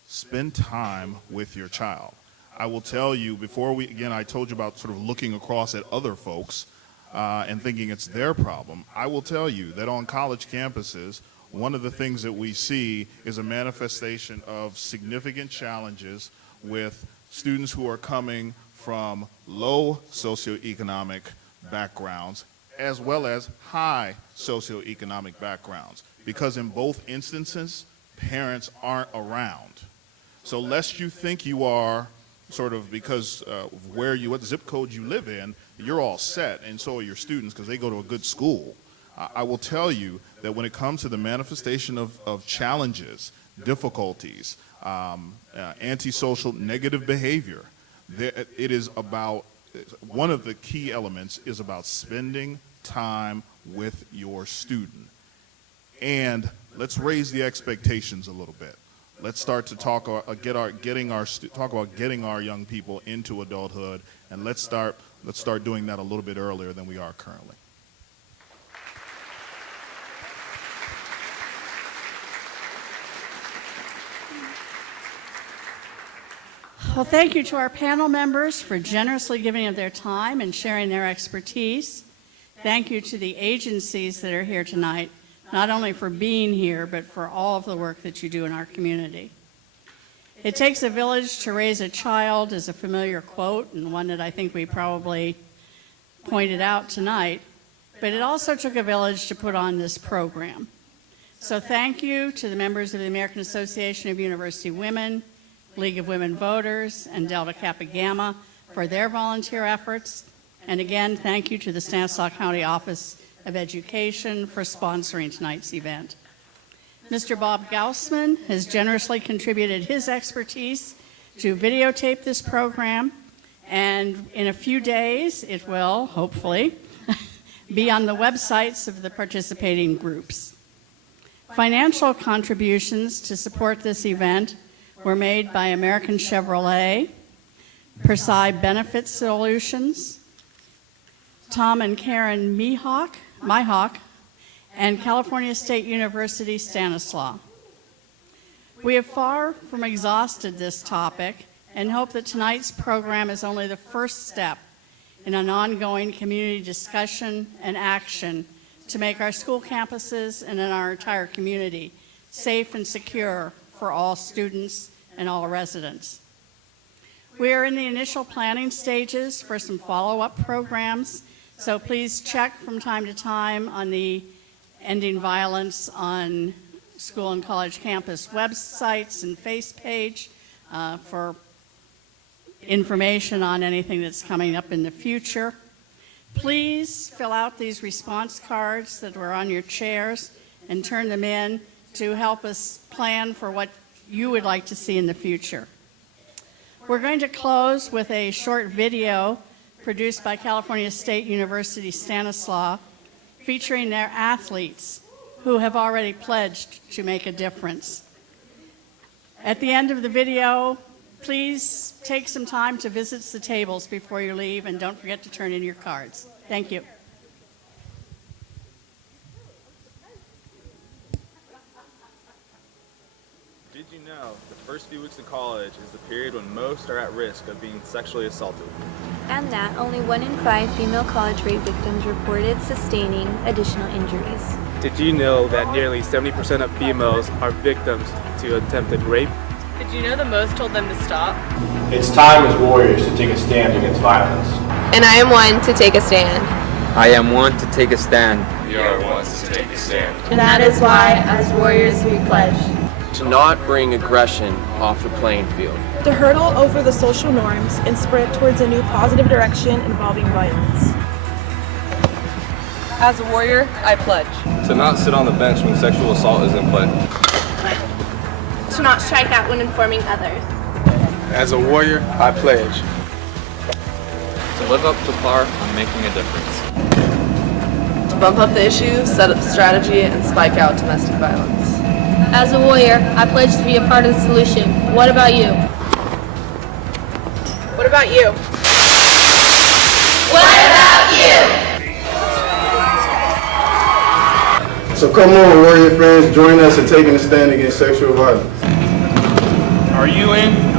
spend time with your child. I will tell you, I told you about sort of looking across at other folks and thinking it's their problem. I will tell you that on college campuses, one of the things that we see is a manifestation of significant challenges with students who are coming from low socioeconomic backgrounds as well as high socioeconomic backgrounds, because in both instances, parents aren't around. So lest you think you are sort of, because of what zip code you live in, you're all set, and so are your students because they go to a good school. I will tell you that when it comes to the manifestation of challenges, difficulties, antisocial, negative behavior, it is about, one of the key elements is about spending time with your student. And let's raise the expectations a little bit. Let's start to talk about getting our young people into adulthood, and let's start doing that a little bit earlier than we are currently. Well, thank you to our panel members for generously giving of their time and sharing their expertise. Thank you to the agencies that are here tonight, not only for being here, but for all of the work that you do in our community. It takes a village to raise a child is a familiar quote, and one that I think we probably pointed out tonight, but it also took a village to put on this program. So thank you to the members of the American Association of University Women, League of Women Voters, and Delta Kappa Gamma for their volunteer efforts. And again, thank you to the Stanislaus County Office of Education for sponsoring tonight's event. Mr. Bob Gaussman has generously contributed his expertise to videotape this program, and in a few days it will, hopefully, be on the websites of the participating groups. Financial contributions to support this event were made by American Chevrolet, Persei Benefit Solutions, Tom and Karen Myhawk, and California State University Stanislaus. We have far from exhausted this topic and hope that tonight's program is only the first step in an ongoing community discussion and action to make our school campuses and in our entire community safe and secure for all students and all residents. We are in the initial planning stages for some follow-up programs, so please check from time to time on the Ending Violence on School and College Campus websites and face page for information on anything that's coming up in the future. Please fill out these response cards that were on your chairs and turn them in to help us plan for what you would like to see in the future. We're going to close with a short video produced by California State University Stanislaus featuring their athletes who have already pledged to make a difference. At the end of the video, please take some time to visit the tables before you leave, and don't forget to turn in your cards. Thank you. Did you know the first few weeks of college is the period when most are at risk of being sexually assaulted? And that only 1 in 5 female college rape victims reported sustaining additional injuries. Did you know that nearly 70% of females are victims to attempted rape? Did you know the most told them to stop? It's time as warriors to take a stand against violence. And I am one to take a stand. I am one to take a stand. We are ones to take a stand. And that is why, as warriors, we pledge To not bring aggression off the playing field. To hurdle over the social norms and spread towards a new positive direction involving violence. As a warrior, I pledge To not sit on the bench when sexual assault is in play. To not strike out when informing others. As a warrior, I pledge To live up to par on making a difference. to bump up the issue, set up strategy, and spike out domestic violence. As a warrior, I pledge to be a part of the solution. What about you? What about you? What about you? So come on, warrior friends, join us in taking a stand against sexual violence. Are you in?